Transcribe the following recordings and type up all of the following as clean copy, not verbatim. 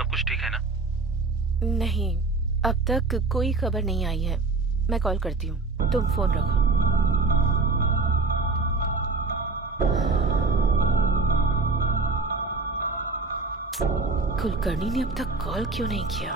सब कुछ ठीक है ना? नहीं, अब तक कोई खबर नहीं आई है। मैं कॉल करती हूँ, तुम फोन रखो। कुलकर्णी ने अब तक कॉल क्यों नहीं किया?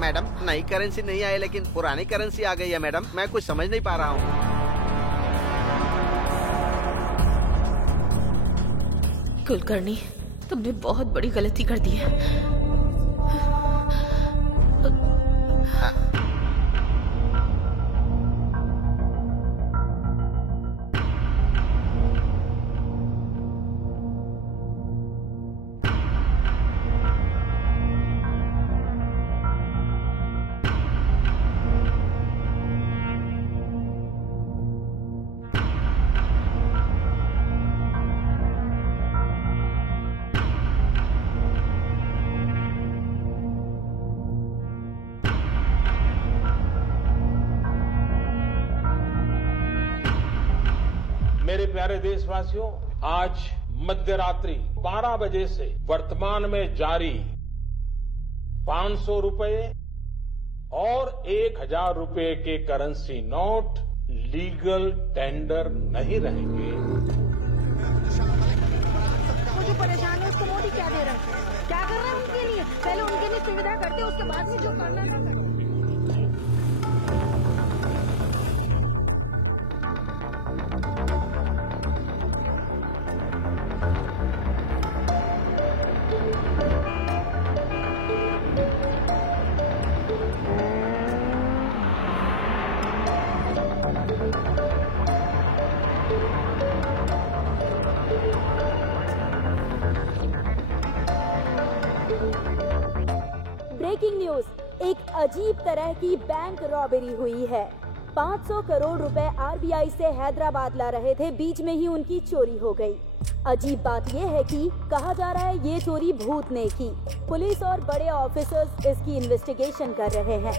मैडम, नई करेंसी नहीं आई लेकिन पुरानी करेंसी आ गई है मैडम। मैं कुछ समझ नहीं पा रहा हूँ। कुलकर्णी, तुमने बहुत बड़ी गलती कर दी है। मेरे प्यारे देशवासियों, आज मध्यरात्रि 12 बजे से वर्तमान में जारी 500 रुपए और 1000 रुपए के करेंसी नोट लीगल टेंडर नहीं रहेंगे। वो जो परेशान है उसको मोदी क्या दे रहा है? क्या कर रहा है उनके लिए? पहले उनके लिए सुविधा करते, उसके बाद में जो करना है करते। ब्रेकिंग न्यूज, एक अजीब तरह की बैंक रॉबरी हुई है। 500 करोड़ रुपए आरबीआई से हैदराबाद ला रहे थे, बीच में ही उनकी चोरी हो गई। अजीब बात यह है कि कहा जा रहा है ये चोरी भूत ने की। पुलिस और बड़े ऑफिसर्स इसकी इन्वेस्टिगेशन कर रहे हैं।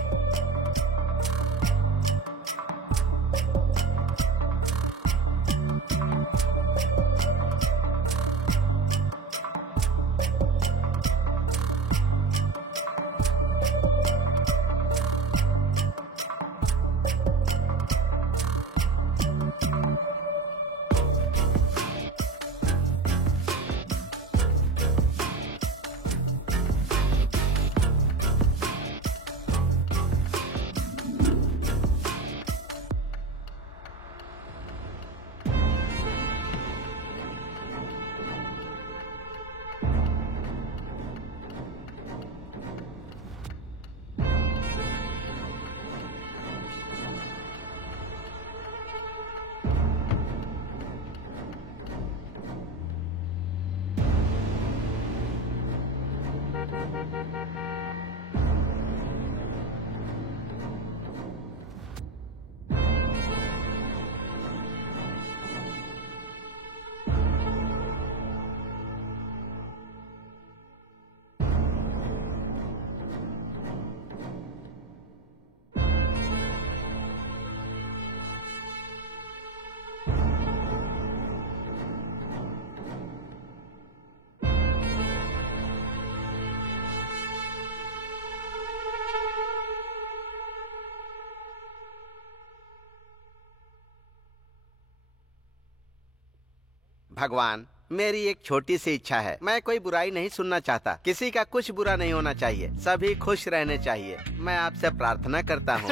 भगवान, मेरी एक छोटी सी इच्छा है। मैं कोई बुराई नहीं सुनना चाहता, किसी का कुछ बुरा नहीं होना चाहिए, सभी खुश रहने चाहिए। मैं आपसे प्रार्थना करता हूँ।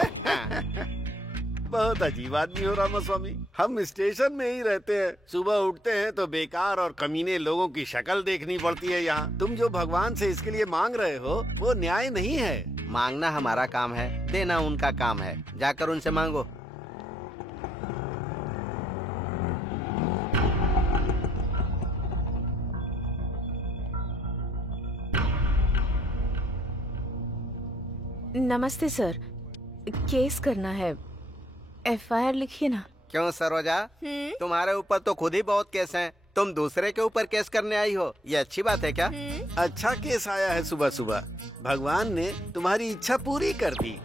बहुत अजीब आदमी हो रामास्वामी। हम स्टेशन में ही रहते हैं, सुबह उठते हैं तो बेकार और कमीने लोगों की शक्ल देखनी पड़ती है यहाँ। तुम जो भगवान से इसके लिए मांग रहे हो वो न्याय नहीं है। मांगना हमारा काम है, देना उनका काम है। जाकर उनसे मांगो। नमस्ते सर, केस करना है, FIR लिखिए ना। क्यों सरोजा, तुम्हारे ऊपर तो खुद ही बहुत केस हैं। तुम दूसरे के ऊपर केस करने आई हो, ये अच्छी बात है क्या? अच्छा केस आया है सुबह सुबह। भगवान ने तुम्हारी इच्छा पूरी कर दी।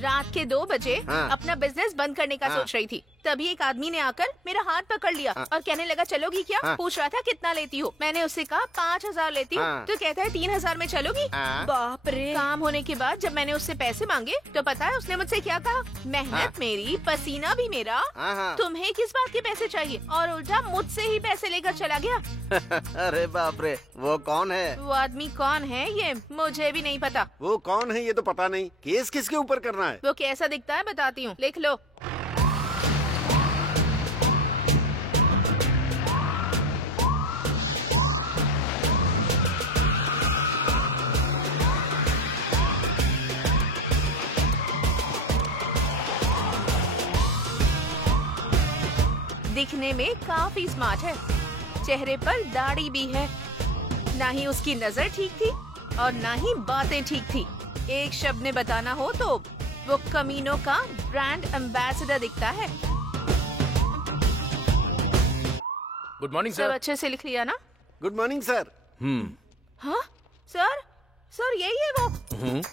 रात के 2 बजे हाँ। अपना बिजनेस बंद करने का सोच रही थी, तभी एक आदमी ने आकर मेरा हाथ पकड़ लिया और कहने लगा चलोगी क्या? पूछ रहा था कितना लेती हो। मैंने उससे कहा 5000 लेती हूँ। तो कहता है 3000 में चलोगी? बाप रे। काम होने के बाद जब मैंने उससे पैसे मांगे तो पता है उसने मुझसे क्या कहा? मेहनत मेरी, पसीना भी मेरा, तुम्हें किस बात के पैसे चाहिए? और उल्टा मुझसे ही पैसे लेकर चला गया। अरे बाप रे, वो कौन है? वो आदमी कौन है ये मुझे भी नहीं पता। वो कौन है ये तो पता नहीं। केस किसके ऊपर करना है? वो कैसा दिखता है बताती हूँ, लिख लो। दिखने में काफी स्मार्ट है, चेहरे पर दाढ़ी भी है। ना ही उसकी नजर ठीक थी और ना ही बातें ठीक थी। एक शब्द में बताना हो तो वो कमीनों का ब्रांड एम्बेसडर दिखता है। गुड मॉर्निंग सब सर। अच्छे से लिख लिया ना? Good morning sir. हाँ सर, सर यही है वो।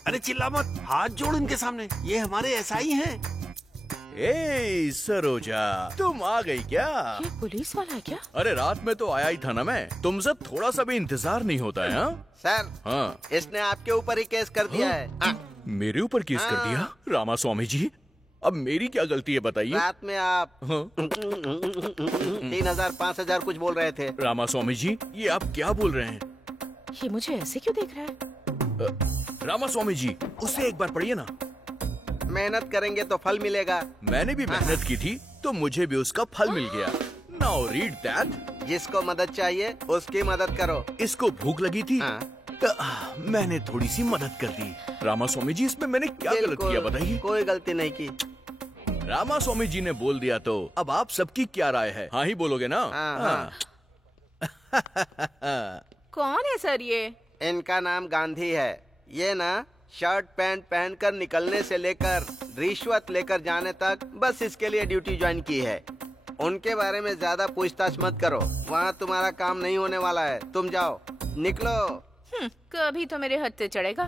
अरे चिल्ला मत, हाथ जोड़ इनके सामने, ये हमारे SI हैं। ए सरोजा, तुम आ गई क्या? ये पुलिस वाला है क्या? अरे रात में तो आया ही था ना मैं। तुमसे थोड़ा सा भी इंतजार नहीं होता है? सर, हाँ। इसने आपके ऊपर ही केस कर दिया है। मेरे ऊपर केस कर दिया? रामा स्वामी जी, अब मेरी क्या गलती है बताइए? रात में आप 3000 5000 कुछ बोल रहे थे। रामा स्वामी जी, ये आप क्या बोल रहे हैं? ये मुझे ऐसे क्यों देख रहा है? रामा स्वामी जी, उसे एक बार पढ़िए ना। मेहनत करेंगे तो फल मिलेगा। मैंने भी मेहनत की थी तो मुझे भी उसका फल मिल गया। Now read that. जिसको मदद चाहिए उसकी मदद करो। इसको भूख लगी थी तो मैंने थोड़ी सी मदद कर दी। रामा स्वामी जी, इसमें मैंने क्या गलत किया बताइए? कोई गलती नहीं की। रामा स्वामी जी ने बोल दिया तो अब आप सबकी क्या राय है? हाँ ही बोलोगे ना? कौन है सर ये? इनका नाम गांधी है। ये ना शर्ट पैंट पहनकर निकलने से लेकर रिश्वत लेकर जाने तक बस इसके लिए ड्यूटी ज्वाइन की है। उनके बारे में ज्यादा पूछताछ मत करो, वहाँ तुम्हारा काम नहीं होने वाला है। तुम जाओ, निकलो। कभी तो मेरे हत्थे चढ़ेगा।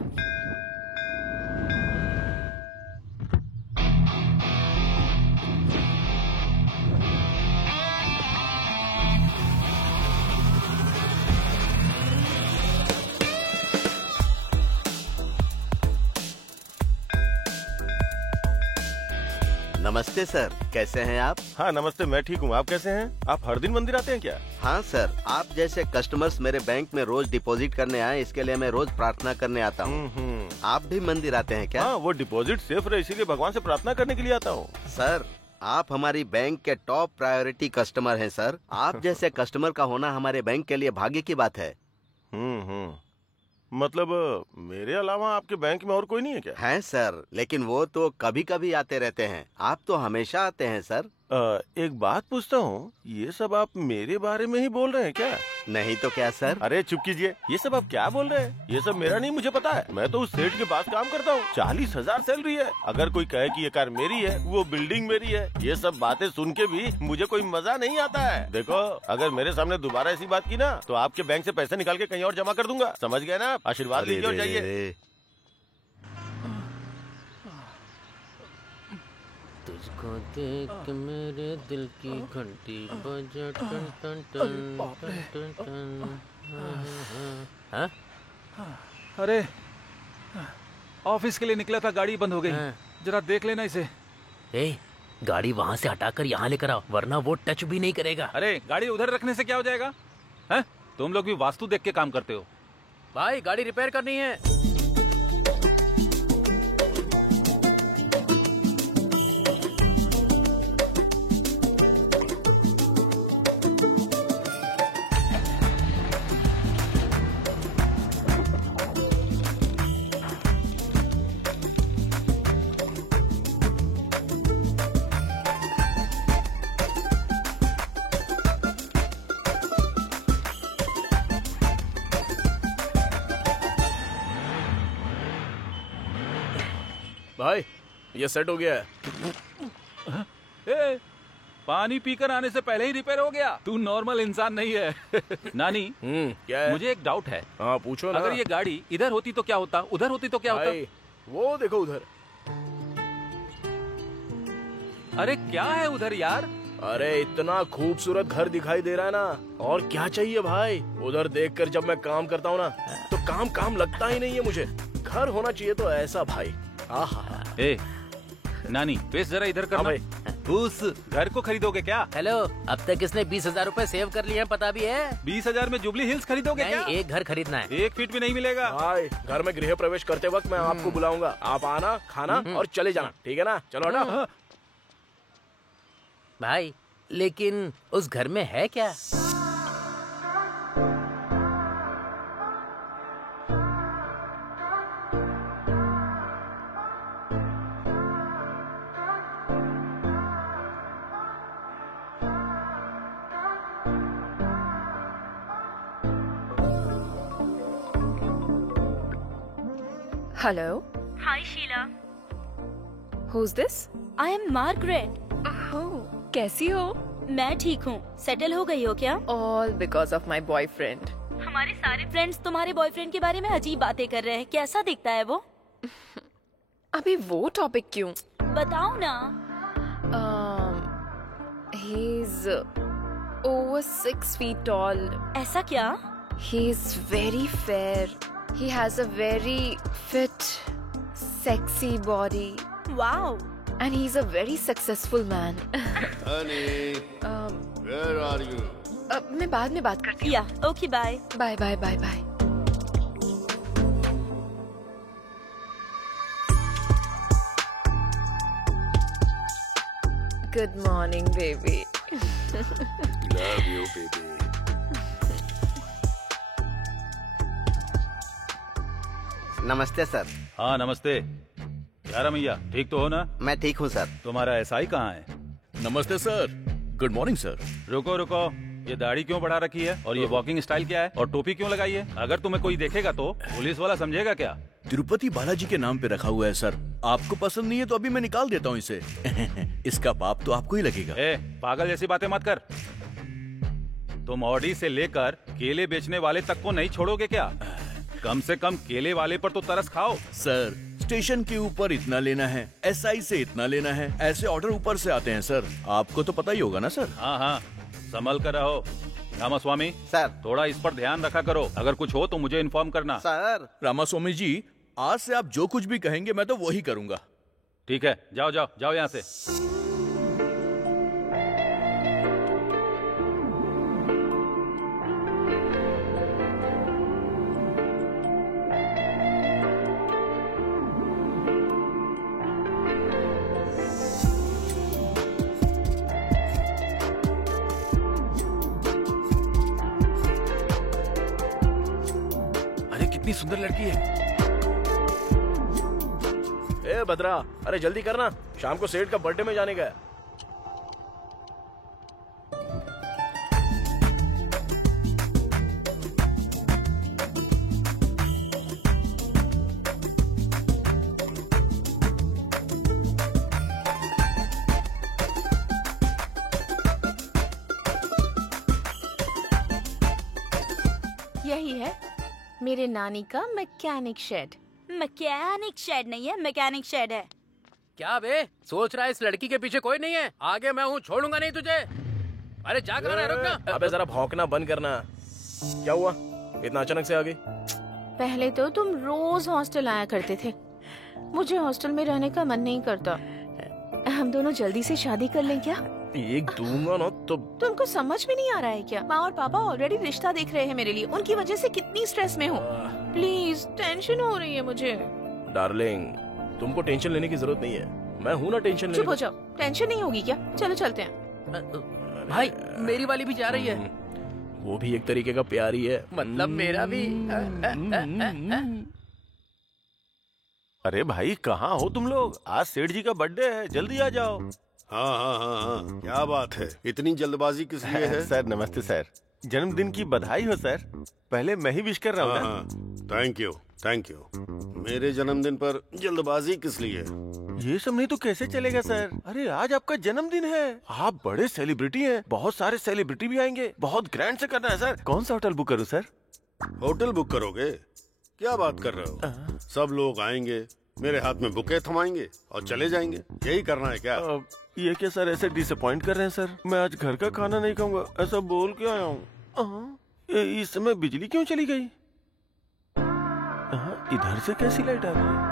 नमस्ते सर, कैसे हैं आप? हाँ नमस्ते, मैं ठीक हूँ। आप कैसे हैं? आप हर दिन मंदिर आते हैं क्या? हाँ सर, आप जैसे कस्टमर्स मेरे बैंक में रोज डिपॉजिट करने आए, इसके लिए मैं रोज प्रार्थना करने आता हूँ। आप भी मंदिर आते हैं क्या? हाँ, वो डिपॉजिट सेफ रहे इसीलिए भगवान से प्रार्थना करने के लिए आता हूँ। सर, आप हमारी बैंक के टॉप प्रायोरिटी कस्टमर हैं सर। आप जैसे कस्टमर का होना हमारे बैंक के लिए भाग्य की बात है। मतलब मेरे अलावा आपके बैंक में और कोई नहीं है क्या? हैं सर, लेकिन वो तो कभी कभी आते रहते हैं। आप तो हमेशा आते हैं सर। एक बात पूछता हूँ, ये सब आप मेरे बारे में ही बोल रहे हैं क्या? नहीं तो क्या सर? अरे चुप कीजिए, ये सब आप क्या बोल रहे हैं? ये सब मेरा नहीं, मुझे पता है। मैं तो उस सेठ के पास काम करता हूँ, 40,000 सैलरी है। अगर कोई कहे कि ये कार मेरी है, वो बिल्डिंग मेरी है, ये सब बातें सुन के भी मुझे कोई मजा नहीं आता है। देखो, अगर मेरे सामने दोबारा ऐसी बात की ना तो आपके बैंक से पैसे निकाल के कहीं और जमा कर दूंगा। समझ गए ना? आशीर्वाद लीजिए और जाइए। तुझको देख के मेरे दिल की घंटी बजा टन टन टन टन टन। हाँ? अरे ऑफिस के लिए निकला था, गाड़ी बंद हो गई। जरा देख लेना इसे। गाड़ी वहाँ से हटाकर यहाँ लेकर आओ, वरना वो टच भी नहीं करेगा। अरे गाड़ी उधर रखने से क्या हो जाएगा? हैं? तुम लोग भी वास्तु देख के काम करते हो। भाई गाड़ी रिपेयर करनी है। भाई ये सेट हो गया है। ए, पानी पीकर आने से पहले ही रिपेयर हो गया। तू नॉर्मल इंसान नहीं है। नानी क्या है? मुझे एक डाउट है। हाँ पूछो ना। अगर ये गाड़ी इधर होती तो क्या होता, उधर होती तो क्या होता? वो देखो उधर। अरे क्या है उधर यार? अरे इतना खूबसूरत घर दिखाई दे रहा है ना, और क्या चाहिए भाई। उधर देखकर जब मैं काम करता हूँ ना तो काम काम लगता ही नहीं है मुझे। घर होना चाहिए तो ऐसा भाई। ए, नानी फेस जरा इधर करना। भाई उस घर को खरीदोगे क्या? हेलो, अब तक इसने 20,000 रूपए सेव कर लिए हैं, पता भी है? 20,000 में जुबली हिल्स खरीदोगे क्या? नहीं, एक घर खरीदना है। 1 फीट भी नहीं मिलेगा भाई। घर में गृह प्रवेश करते वक्त मैं आपको बुलाऊंगा, आप आना, खाना और चले जाना, ठीक है ना? चलो हटा। भाई लेकिन उस घर में है क्या? Hello. Hi Sheila. Who's this? I am Margaret. Oh, कैसी हो? मैं ठीक हूँ। सेटल हो गई हो क्या? All because of my boyfriend. हमारे सारे फ्रेंड्स तुम्हारे बॉयफ्रेंड के बारे में अजीब बातें कर रहे हैं। कैसा दिखता है वो? अभी वो टॉपिक क्यों? बताओ ना। He's over 6 feet tall. ऐसा क्या? He's very fair. He has a very fit, sexy body. Wow. And he's a very successful man. Honey, where are you? मैं बाद में बात करती हूँ। Yeah, okay bye. Bye bye bye bye. Good morning, baby. Love you, baby. नमस्ते sir. हाँ नमस्ते। यारा मैया ठीक तो हो ना? मैं ठीक हूँ सर। तुम्हारा एसआई कहाँ है? नमस्ते सर। Good morning sir. रुको रुको, ये दाढ़ी क्यों बढ़ा रखी है और ये वॉकिंग स्टाइल क्या है और टोपी क्यों लगाई है? अगर तुम्हें कोई देखेगा तो पुलिस वाला समझेगा क्या? तिरुपति बालाजी के नाम पे रखा हुआ है सर। आपको पसंद नहीं है तो अभी मैं निकाल देता हूँ इसे। इसका पाप तो आपको ही लगेगा। ए, पागल जैसी बातें मत कर। तुम ऑडी से लेकर केले बेचने वाले तक को नहीं छोड़ोगे क्या? कम से कम केले वाले पर तो तरस खाओ। सर स्टेशन के ऊपर इतना लेना है, एसआई से इतना लेना है, ऐसे ऑर्डर ऊपर से आते हैं सर। आपको तो पता ही होगा ना सर। हाँ हाँ, संभल कर रहो। रामास्वामी सर। थोड़ा इस पर ध्यान रखा करो। अगर कुछ हो तो मुझे इन्फॉर्म करना। सर। रामास्वामी जी, आज से आप जो कुछ भी कहेंगे मैं तो वही करूंगा। ठीक है, जाओ जाओ जाओ यहाँ से। कितनी सुंदर लड़की है। ए भद्रा, अरे जल्दी करना, शाम को सेठ का बर्थडे में जाने का है। यही है मेरे नानी का मैकेनिक शेड। मैकेनिक शेड नहीं है, मैकेनिक शेड है। क्या बे सोच रहा है इस लड़की के पीछे कोई नहीं है? आगे मैं हूँ, छोड़ूंगा नहीं तुझे। अरे जा कर रुकना। अबे जरा भौंकना बंद करना। क्या हुआ, इतना अचानक से आ गई? पहले तो तुम रोज हॉस्टल आया करते थे, मुझे हॉस्टल में रहने का मन नहीं करता। हम दोनों जल्दी से शादी कर लें क्या? एक दूंगा ना तो। तुमको समझ में नहीं आ रहा है क्या? माँ और पापा ऑलरेडी रिश्ता देख रहे हैं मेरे लिए। उनकी वजह से कितनी स्ट्रेस में हूँ। प्लीज, टेंशन हो रही है मुझे। डार्लिंग, तुमको टेंशन लेने की जरूरत नहीं है, मैं हूँ ना टेंशन लेने। चुप हो जाओ, टेंशन नहीं होगी क्या? चलो चलते हैं। भाई मेरी वाली भी जा रही है। वो भी एक तरीके का प्यार ही है। मतलब मेरा भी। अरे भाई कहाँ हो तुम लोग? आज सेठ जी का बर्थडे है, जल्दी आ जाओ। हाँ हाँ हाँ हाँ, क्या बात है, इतनी जल्दबाजी किस लिए है? सर नमस्ते सर, जन्मदिन की बधाई हो सर। पहले मैं ही विश कर रहा हूँ हाँ, थैंक यू थैंक यू। मेरे जन्मदिन पर जल्दबाजी किस लिए? ये सब नहीं तो कैसे चलेगा सर? अरे आज आपका जन्मदिन है, आप बड़े सेलिब्रिटी हैं, बहुत सारे सेलिब्रिटी भी आएंगे, बहुत ग्रैंड से करना है सर। कौन सा होटल बुक करूँ सर? होटल बुक करोगे? क्या बात कर रहे हो? सब लोग आएंगे, मेरे हाथ में बुके थमाएंगे और चले जाएंगे, यही करना है क्या? ये क्या सर, ऐसे डिसअपॉइंट कर रहे हैं सर? मैं आज घर का खाना नहीं खाऊंगा, ऐसा बोल के आया हूँ। इस समय बिजली क्यों चली गई? इधर से कैसी लाइट आ रही है?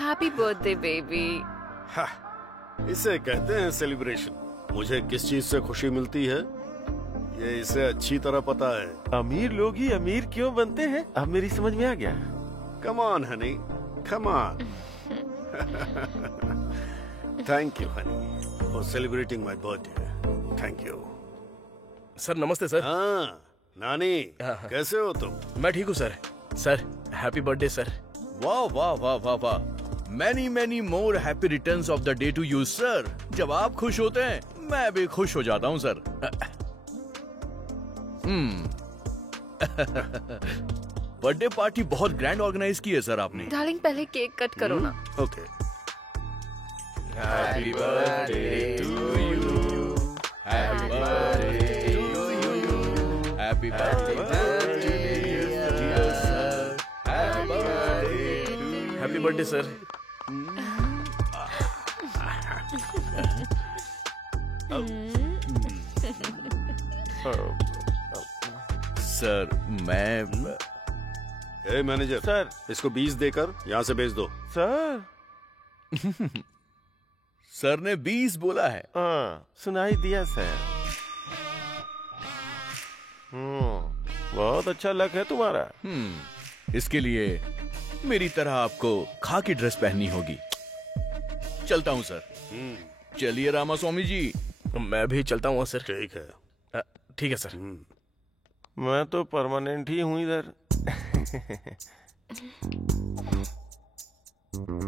Happy birthday baby. इसे कहते हैं सेलिब्रेशन। मुझे किस चीज से खुशी मिलती है ये इसे अच्छी तरह पता है। अमीर लोग ही अमीर क्यों बनते हैं, अब मेरी समझ में आ गया। Come on honey, come on. Thank you honey for celebrating my birthday. Thank you. Sir नमस्ते सर। हाँ नानी, कैसे हो तुम? मैं ठीक हूँ sir. Sir happy birthday sir. वाह वाह वाह वाह वाह, many many more happy returns of the day to you sir. जब आप खुश होते हैं मैं भी खुश हो जाता हूँ सर। बर्थडे पार्टी बहुत ग्रैंड ऑर्गेनाइज की है सर आपने। डार्लिंग पहले केक कट करो ना। Okay. Happy birthday to you, happy birthday to you, happy birthday dear sir, happy birthday. Happy birthday sir. Sir मैं ए मैनेजर सर, इसको 20 देकर यहाँ से भेज दो। सर सर ने 20 बोला है। हाँ सुनाई दिया सर। बहुत अच्छा लक है तुम्हारा। इसके लिए मेरी तरह आपको खाकी ड्रेस पहननी होगी। चलता हूँ सर। चलिए रामास्वामी जी। मैं भी चलता हूँ सर। ठीक है। ठीक है सर। मैं तो परमानेंट ही हूँ इधर।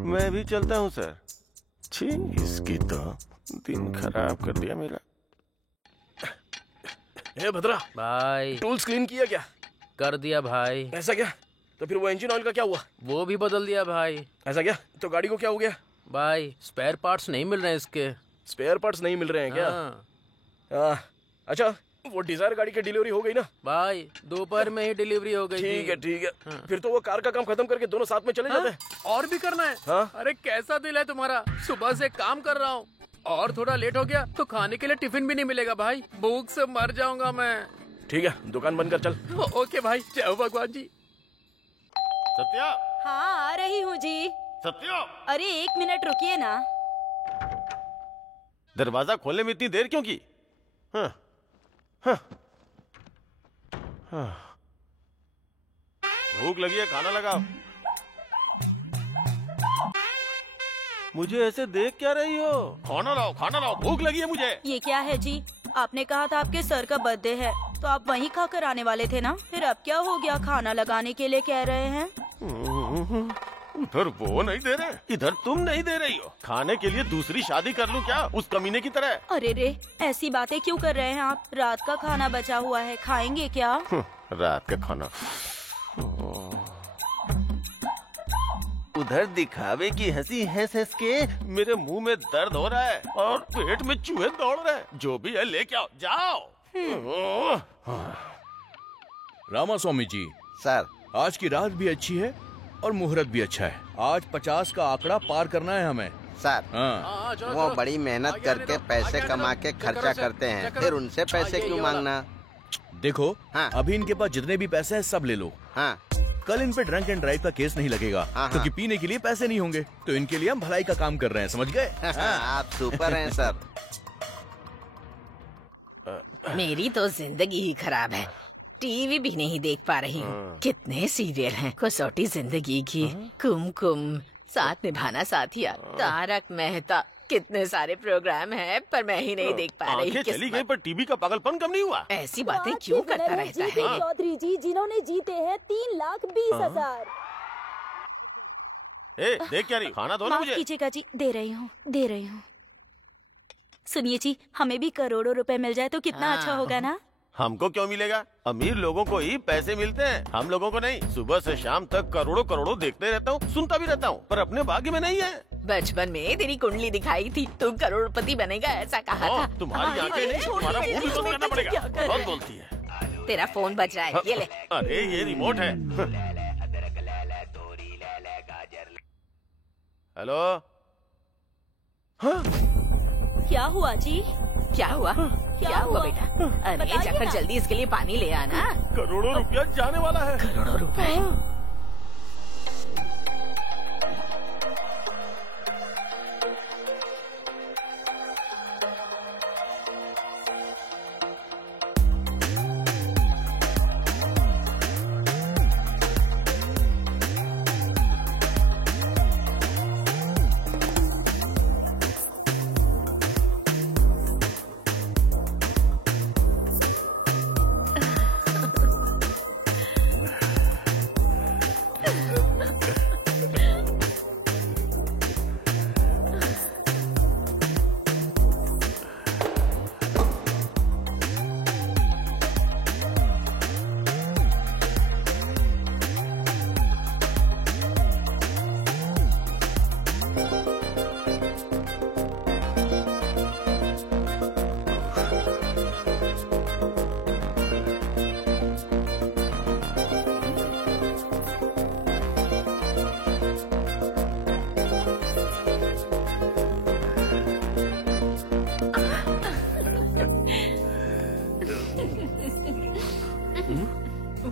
मैं भी चलता हूँ सर। छी, इसकी तो दिन खराब कर दिया मेरा। ए भद्रा भाई, टूल्स क्लीन किया क्या? कर दिया भाई। ऐसा क्या? तो फिर वो इंजन ऑयल का क्या हुआ? वो भी बदल दिया भाई। ऐसा क्या? तो गाड़ी को क्या हो गया? भाई स्पेयर पार्ट्स नहीं मिल रहे हैं इसके। स्पेयर पार्ट्स नहीं मिल रहे हैं क्या? अच्छा, वो डिजायर गाड़ी की डिलीवरी हो गई ना? भाई दोपहर में ही डिलीवरी हो गई। ठीक है ठीक है। फिर तो वो कार का काम खत्म करके दोनों साथ में चले जाते हैं। और भी करना है? हाँ? अरे कैसा दिल है तुम्हारा, सुबह से काम कर रहा हूँ और थोड़ा लेट हो गया तो खाने के लिए टिफिन भी नहीं मिलेगा भाई, भूख से मर जाऊंगा मैं। ठीक है, दुकान बंद कर चल। ओके भाई, जय भगवान जी। सत्या। हाँ आ रही हूँ जी। सत्या, अरे 1 मिनट रुकिए ना। दरवाजा खोलने में इतनी देर क्यों की? हाँ, हाँ, हाँ। भूख लगी है, खाना लगाओ। मुझे ऐसे देख क्या रही हो? खाना लाओ, खाना लाओ, भूख लगी है मुझे। ये क्या है जी? आपने कहा था आपके सर का बर्थडे है तो आप वहीं खाकर आने वाले थे ना, फिर अब क्या हो गया? खाना लगाने के लिए कह रहे हैं। उधर वो नहीं दे रहे, इधर तुम नहीं दे रही हो। खाने के लिए दूसरी शादी कर लूं क्या, उस कमीने की तरह? अरे रे, ऐसी बातें क्यों कर रहे हैं आप? रात का खाना बचा हुआ है, खाएंगे क्या? रात का खाना। उधर दिखावे की हंसी हंस हंस के मेरे मुंह में दर्द हो रहा है और पेट में चूहे दौड़ रहे हैं। जो भी है लेके आओ, जाओ। रामास्वामी जी सर, आज की रात भी अच्छी है और मुहूर्त भी अच्छा है। आज 50 का आंकड़ा पार करना है हमें। सर हाँ वो बड़ी मेहनत करके पैसे कमा के खर्चा करते हैं, फिर उनसे पैसे क्यों मांगना? देखो, हाँ। अभी इनके पास जितने भी पैसे हैं सब ले लो। हाँ कल इन पे ड्रंक एंड ड्राइव का केस नहीं लगेगा, हाँ। क्योंकि पीने के लिए पैसे नहीं होंगे। तो इनके लिए हम भलाई का काम कर रहे हैं, समझ गए? आप सुपर हैं सर। मेरी तो जिंदगी ही खराब है, टीवी भी नहीं देख पा रही हूँ। कितने सीरियल हैं, कसौटी जिंदगी की, कुमकुम, साथ निभाना साथिया, तारक मेहता, कितने सारे प्रोग्राम हैं, पर मैं ही नहीं देख पा रही। आंखें चली गई पर टीवी का पागलपन कम नहीं हुआ। ऐसी बातें क्यों करता रहता है? चौधरी जी, जिन्होंने जीते हैं 3,20,000। देख क्या नहीं, खाना दो ना मुझे। कीजिएगा जी, दे रही हूँ। सुनिए जी, हमें भी करोड़ों रुपए मिल जाए तो कितना अच्छा होगा ना? हमको क्यों मिलेगा? अमीर लोगों को ही पैसे मिलते हैं, हम लोगों को नहीं। सुबह से शाम तक करोड़ों करोड़ों देखते रहता हूँ, सुनता भी रहता हूँ, पर अपने भाग्य में नहीं है। बचपन में तेरी कुंडली दिखाई थी, तुम करोड़पति बनेगा ऐसा कहा था। तुम्हारी आंखें नहीं, तुम्हारा मुंह भी बंद करना पड़ेगा। बहुत बोलती है। तेरा फोन बज रहा है, ये ले। अरे ये रिमोट है। हेलो। क्या हुआ जी? क्या हुआ बेटा? अरे जाकर जल्दी इसके लिए पानी ले आना। करोड़ों रुपया जाने वाला है। करोड़ों रुपए?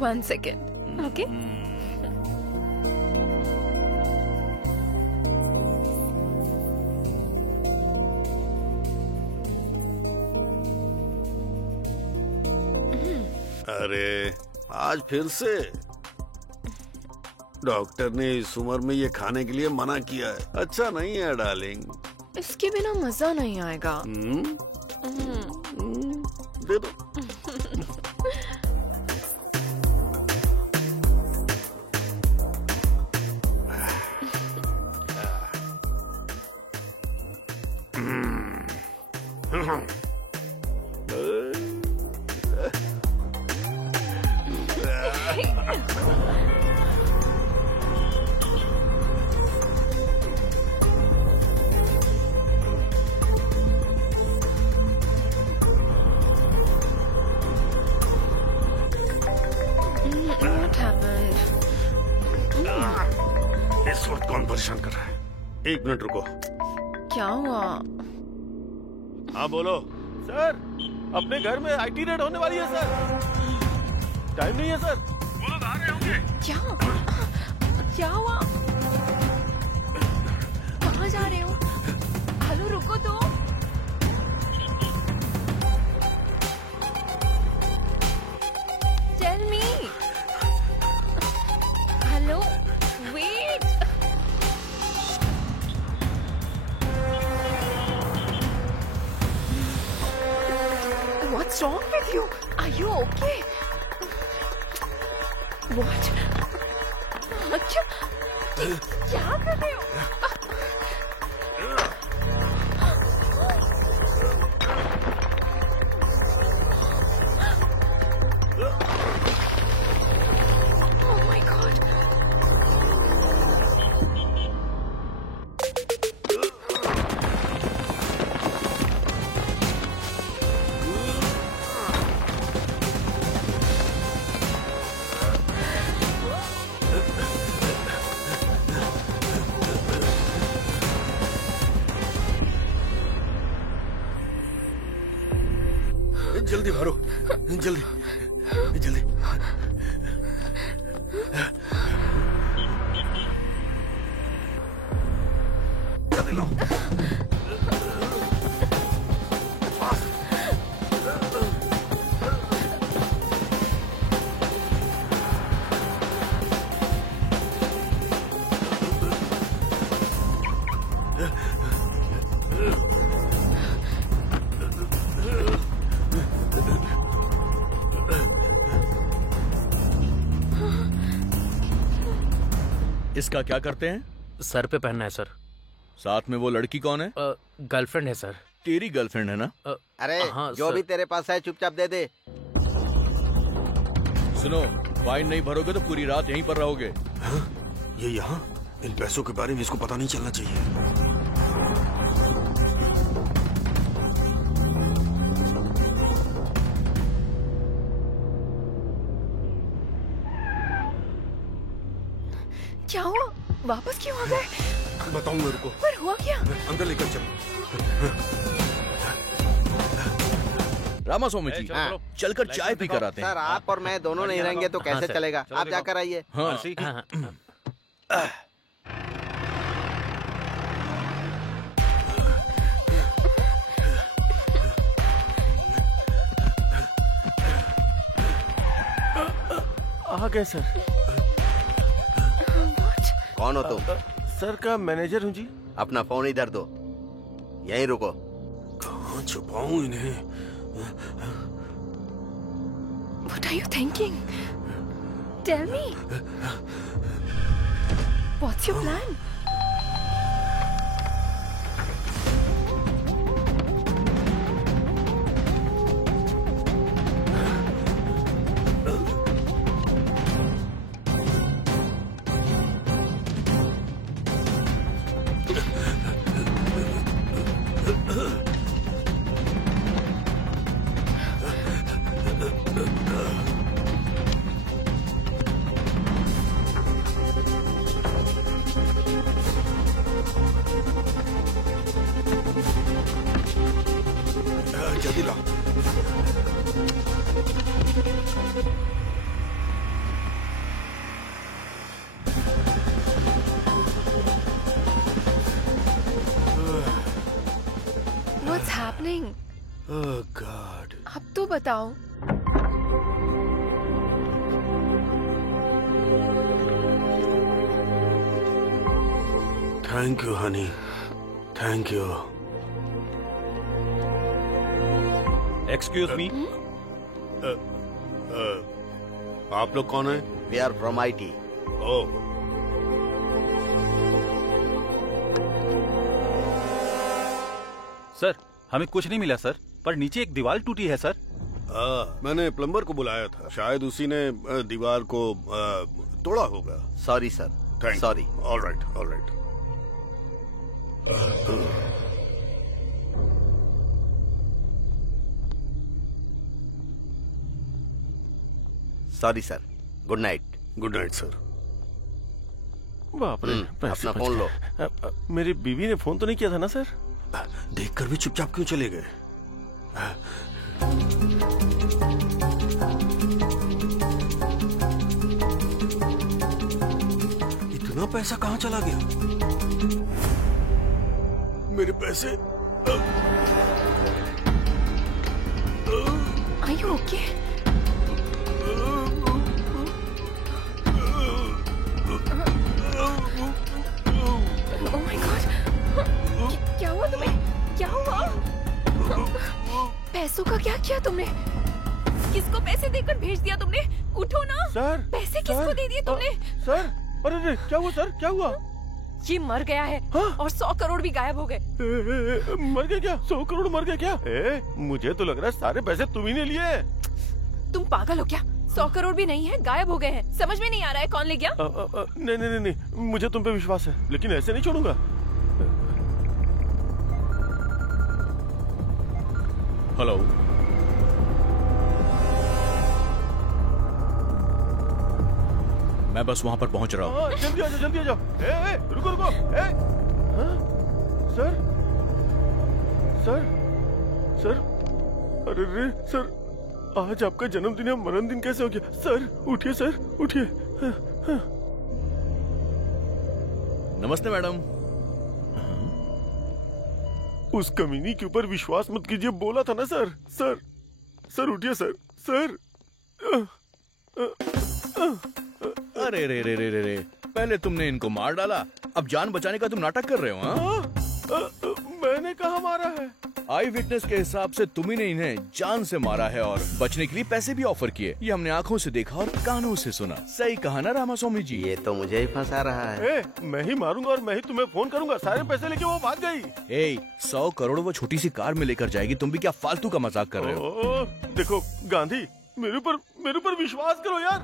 One second, okay? अरे आज फिर से डॉक्टर ने इस उम्र में ये खाने के लिए मना किया है। अच्छा नहीं है डार्लिंग। इसके बिना मजा नहीं आएगा। दे दो। What happened? इस वक्त कौन परेशान कर रहा है? 1 मिनट रुको। क्या हुआ? हाँ बोलो। सर अपने घर में IT रेड होने वाली है सर। टाइम नहीं है सर। वो लोग आ रहे होंगे। क्या हुआ? कहाँ जा रहे हो? हेलो रुको तो। Tell me. Hello, wait. What's wrong with you? Are you okay? What? अच्छा, क्या कर रहे हो? Oh my God. जल्दी भरो, जल्दी जल्दी। जल्दी लो। इसका क्या करते हैं? सर पे पहनना है सर। साथ में वो लड़की कौन है? गर्लफ्रेंड है सर। तेरी गर्लफ्रेंड है ना? अरे हाँ, जो भी तेरे पास है चुपचाप दे दे। सुनो, फाइन नहीं भरोगे तो पूरी रात यहीं पर रहोगे। हाँ? ये यहाँ? इन पैसों के बारे में इसको पता नहीं चलना चाहिए। क्या हुआ? वापस क्यों आ गए? बताऊंगा, रुको। पर हुआ क्या? अंदर लेकर चलो। रामास्वामी जी, चलकर चाय पी कर आते हैं। सर आप और मैं दोनों नहीं रहेंगे तो कैसे चलेगा? आप जाकर आइए। आ गए सर। कौन हो तुम? सर का मैनेजर हूँ जी। अपना फोन इधर दो, यहीं रुको। कहाँ छुपाऊं इन्हें? What are you thinking? Tell me. What's your plan? जल्दी लाओ। What's happening? Oh God. अब तो बताओ। Thank you, honey. Thank you. Excuse me. आप लोग कौन हैं? We are from IT। Oh. Sir हमें कुछ नहीं मिला सर, पर नीचे एक दीवार टूटी है सर। मैंने प्लम्बर को बुलाया था, शायद उसी ने दीवार को तोड़ा होगा। Sorry sir. Sorry. All right, all right. Sorry sir. Good night. Good night sir. बाप रे, पैसे अपना बच फोन गए। लो। मेरी बीवी ने फोन तो नहीं किया था ना सर? देखकर भी चुपचाप क्यों चले गए? इतना पैसा कहाँ चला गया? मेरे पैसे। Are you okay? Oh my God! क्या हुआ तुम्हें? क्या हुआ? पैसों का क्या किया तुमने? किसको पैसे देकर भेज दिया तुमने? उठो ना। सर पैसे किसको दे दिए तुमने? सर अरे क्या हुआ सर? क्या हुआ? ये मर गया है। और 100 करोड़ भी गायब हो गए। मर गया क्या? 100 करोड़ मर गया क्या? मुझे तो लग रहा है सारे पैसे तुम ही ने लिए। तुम पागल हो क्या? 100 करोड़ भी नहीं है, गायब हो गए हैं। समझ में नहीं आ रहा है कौन ले गया? नहीं नहीं नहीं, मुझे तुम पे विश्वास है, लेकिन ऐसे नहीं छोड़ूंगा। हेलो, मैं बस वहां पर पहुंच रहा हूँ। जल्दी आ जाओ, जल्दी आ जाओ। रुको रुको। सर सर सर, अरे रे सर, आज आपका जन्मदिन है, मरण दिन कैसे हो गया? सर उठिए, सर उठिए। नमस्ते मैडम। उस कमीनी के ऊपर विश्वास मत कीजिए, बोला था ना सर। सर उठिए सर। सर अरे रे रे रे रे रे, पहले तुमने इनको मार डाला, अब जान बचाने का तुम नाटक कर रहे हो? हाँ? मैंने कहा मारा है? आई विटनेस के हिसाब से तुम ही ने इन्हें जान से मारा है और बचने के लिए पैसे भी ऑफर किए। ये हमने आंखों से देखा और कानों से सुना। सही कहा ना रामास्वामी जी? ये तो मुझे ही फंसा रहा है। मैं ही मारूंगा और मैं ही तुम्हें फोन करूंगा। सारे पैसे लेके वो भाग गई। 100 करोड़ वो छोटी सी कार में लेकर जाएगी, तुम भी क्या फालतू का मजाक कर रहे हो? देखो गांधी, मेरे ऊपर विश्वास करो यार।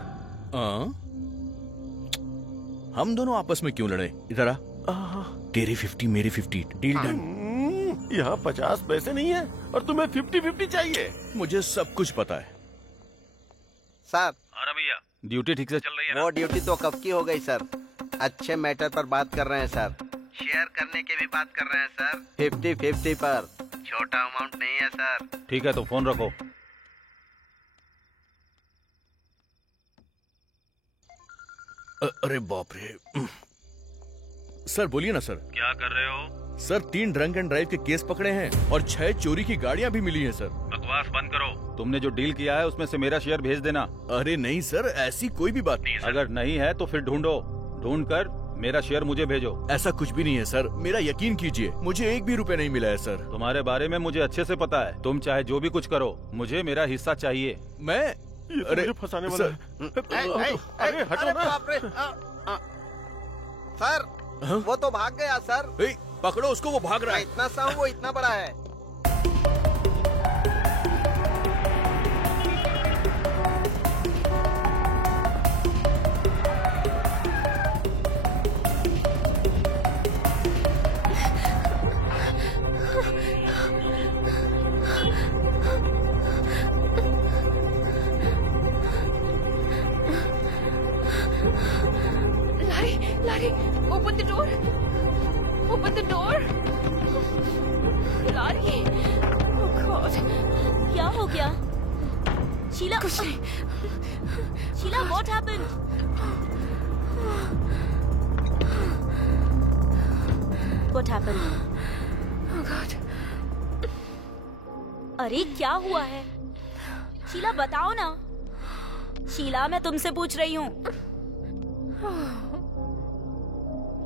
हम दोनों आपस में क्यों लड़े? इधर आ। तेरे 50 मेरे 50, डील डन। यहाँ 50 पैसे नहीं है और तुम्हें 50-50 चाहिए। मुझे सब कुछ पता है सर। अरे भैया, ड्यूटी ठीक से चल रही है ना? वो ड्यूटी तो कब की हो गई सर। अच्छे मैटर पर बात कर रहे हैं सर। शेयर करने की भी बात कर रहे हैं सर। 50-50 पर, छोटा अमाउंट नहीं है सर। ठीक है तो फोन रखो। अरे बाप रे। सर बोलिए ना सर। क्या कर रहे हो? सर 3 ड्रंक एंड ड्राइव के केस पकड़े हैं और 6 चोरी की गाड़ियां भी मिली हैं सर। बकवास बंद करो। तुमने जो डील किया है उसमें से मेरा शेयर भेज देना। अरे नहीं सर, ऐसी कोई भी बात नहीं है। अगर नहीं है तो फिर ढूंढ कर मेरा शेयर मुझे भेजो। ऐसा कुछ भी नहीं है सर, मेरा यकीन कीजिए, मुझे 1 भी रुपए नहीं मिला है सर। तुम्हारे बारे में मुझे अच्छे से पता है। तुम चाहे जो भी कुछ करो, मुझे मेरा हिस्सा चाहिए। मैं अरे फंसाने वाला है। अरे हटो ना सर। वो तो भाग गया सर। पकड़ो उसको, वो भाग रहा है। इतना सा हूँ, वो इतना बड़ा है। लारी, open the door. Open the door. Lorry, oh God. क्या हो गया? शीला, कुछ नहीं। Sheila, what happened? What happened? Oh God. अरे क्या हुआ है? शीला बताओ ना। शीला, मैं तुमसे पूछ रही हूँ।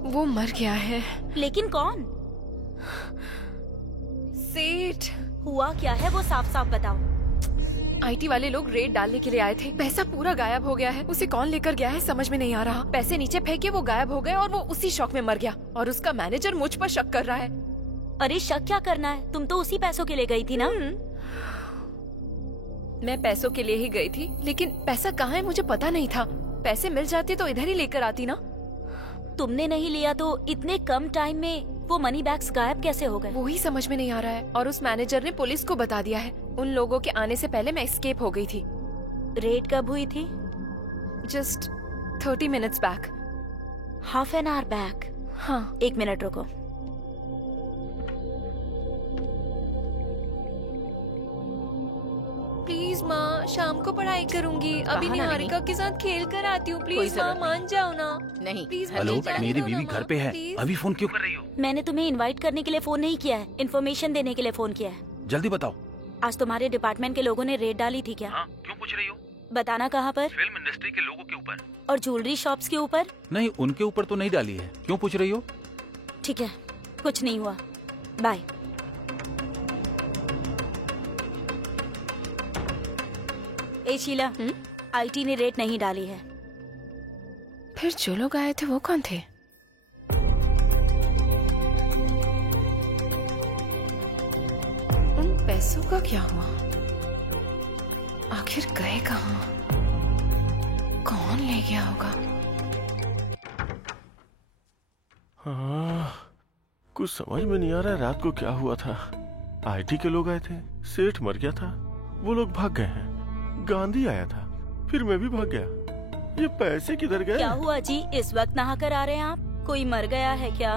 वो मर गया है। लेकिन कौन? सेठ। हुआ क्या है वो साफ साफ बताओ। आईटी वाले लोग रेड डालने के लिए आए थे। पैसा पूरा गायब हो गया है। उसे कौन लेकर गया है समझ में नहीं आ रहा। पैसे नीचे फेंके, वो गायब हो गए और वो उसी शौक में मर गया। और उसका मैनेजर मुझ पर शक कर रहा है। अरे शक क्या करना है? तुम तो उसी पैसों के लिए गई थी ना? मैं पैसों के लिए ही गई थी, लेकिन पैसा कहाँ है मुझे पता नहीं था। पैसे मिल जाते तो इधर ही लेकर आती ना। तुमने नहीं लिया तो इतने कम टाइम में वो मनी बैग्स गायब कैसे हो गए? वो ही समझ में नहीं आ रहा है। और उस मैनेजर ने पुलिस को बता दिया है। उन लोगों के आने से पहले मैं एस्केप हो गई थी। रेड कब हुई थी? Just 30 minutes back. Half an hour back? हाँ। 1 मिनट रुको। प्लीज माँ, शाम को पढ़ाई करूंगी। अभी निहारिका के साथ खेल कर आती हूँ। प्लीज माँ, मान जाओ ना। नहीं। प्लीज। हेलो, मेरी बीवी घर पे है। अभी फोन क्यों कर रही हो? मैंने तुम्हें इनवाइट करने के लिए फोन नहीं किया है, इन्फॉर्मेशन देने के लिए फोन किया है। जल्दी बताओ। आज तुम्हारे डिपार्टमेंट के लोगों ने रेड डाली थी क्या? हाँ, क्यों पूछ रही हो? बताना कहाँ पर? फिल्म इंडस्ट्री के लोगों के ऊपर। और ज्वेलरी शॉप्स के ऊपर? नहीं, उनके ऊपर तो नहीं डाली है। क्यों पूछ रही हो? ठीक है, कुछ नहीं हुआ। बाय। ए शीला, आईटी ने रेट नहीं डाली है। फिर जो लोग आए थे वो कौन थे? उन पैसों का क्या हुआ? आखिर गए कहाँ? कौन ले गया होगा? हाँ, कुछ समझ में नहीं आ रहा है रात को क्या हुआ था। आईटी के लोग आए थे, सेठ मर गया था, वो लोग भाग गए हैं। गांधी आया था, फिर मैं भी भाग गया। ये पैसे किधर गए? क्या हुआ जी, इस वक्त नहा कर आ रहे हैं आप? कोई मर गया है क्या?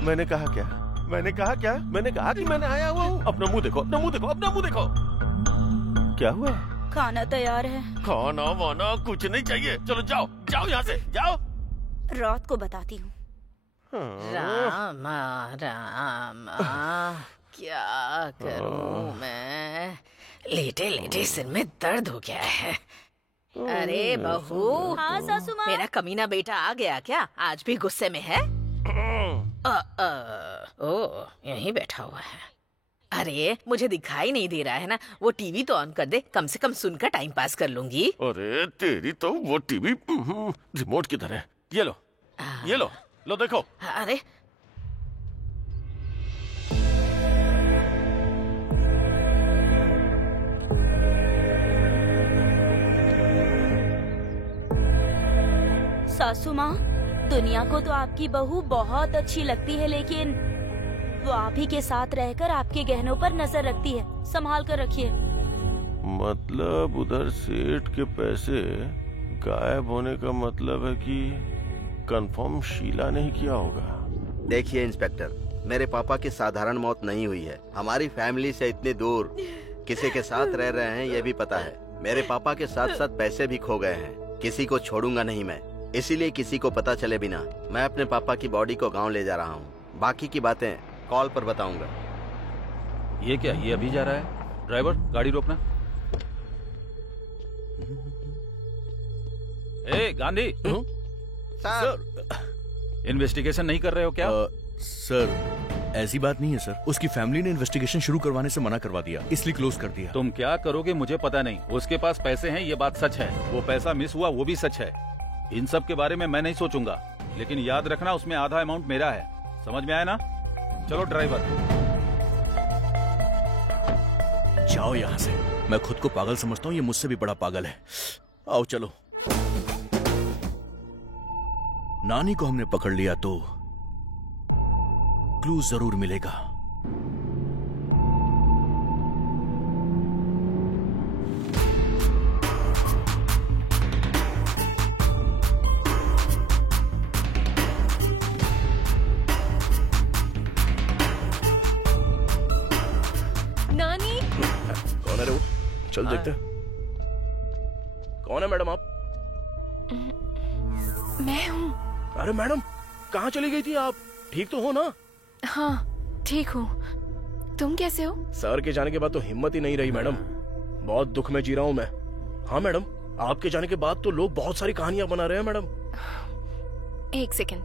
मैंने कहा क्या? मैंने कहा क्या? मैंने कहा कि मैंने आया हुआ हूँ। अपना मुंह देखो, अपना मुंह देखो, अपना मुंह देखो। क्या हुआ? खाना तैयार है। खाना वाना कुछ नहीं चाहिए। चलो जाओ, जाओ यहाँ से, जाओ। रात को बताती हूँ। रामा रामा, क्या करूँ मैं? लेटे लेटे सिर में दर्द हो गया है। अरे बहू। हाँ सासू माँ। मेरा कमीना बेटा आ गया क्या? आज भी गुस्से में है? ओ, यहीं बैठा हुआ है। अरे मुझे दिखाई नहीं दे रहा है ना, वो टीवी तो ऑन कर दे, कम से कम सुनकर टाइम पास कर लूंगी। अरे तेरी तो वो टीवी रिमोट किधर है? ये लो, ये लो, लो देखो। अरे सासू माँ, दुनिया को तो आपकी बहू बहुत अच्छी लगती है, लेकिन वो आप ही के साथ रहकर आपके गहनों पर नजर रखती है। संभाल कर रखिए। मतलब उधर सेठ के पैसे गायब होने का मतलब है कि कंफर्म शीला ने ही किया होगा। देखिए इंस्पेक्टर, मेरे पापा की साधारण मौत नहीं हुई है। हमारी फैमिली से इतनी दूर किसी के साथ रह रहे हैं ये भी पता है। मेरे पापा के साथ साथ पैसे भी खो गए हैं। किसी को छोड़ूंगा नहीं मैं, इसीलिए किसी को पता चले बिना मैं अपने पापा की बॉडी को गांव ले जा रहा हूँ। बाकी की बातें कॉल पर बताऊंगा। ये क्या, ये अभी जा रहा है? ड्राइवर गाड़ी रोकना। ए गांधी, सर इन्वेस्टिगेशन नहीं कर रहे हो क्या? सर ऐसी बात नहीं है सर, उसकी फैमिली ने इन्वेस्टिगेशन शुरू करवाने से मना करवा दिया, इसलिए क्लोज कर दिया। तुम क्या करोगे मुझे पता नहीं, उसके पास पैसे हैं ये बात सच है, वो पैसा मिस हुआ वो भी सच है। इन सब के बारे में मैं नहीं सोचूंगा, लेकिन याद रखना उसमें आधा अमाउंट मेरा है। समझ में आया ना? चलो ड्राइवर। जाओ यहाँ से। मैं खुद को पागल समझता हूँ, ये मुझसे भी बड़ा पागल है। आओ चलो। नानी को हमने पकड़ लिया तो क्लू जरूर मिलेगा। नानी। कौन है रे वो? चल देखते हैं। कौन है मैडम आप? मैं हूँ। अरे मैडम, कहाँ चली गई थी आप? ठीक तो हो ना? हाँ ठीक हूँ। तुम कैसे हो? सर के जाने के बाद तो हिम्मत ही नहीं रही मैडम। बहुत दुख में जी रहा हूँ मैं। हाँ मैडम, आपके जाने के बाद तो लोग बहुत सारी कहानियां बना रहे हैं मैडम। एक सेकंड।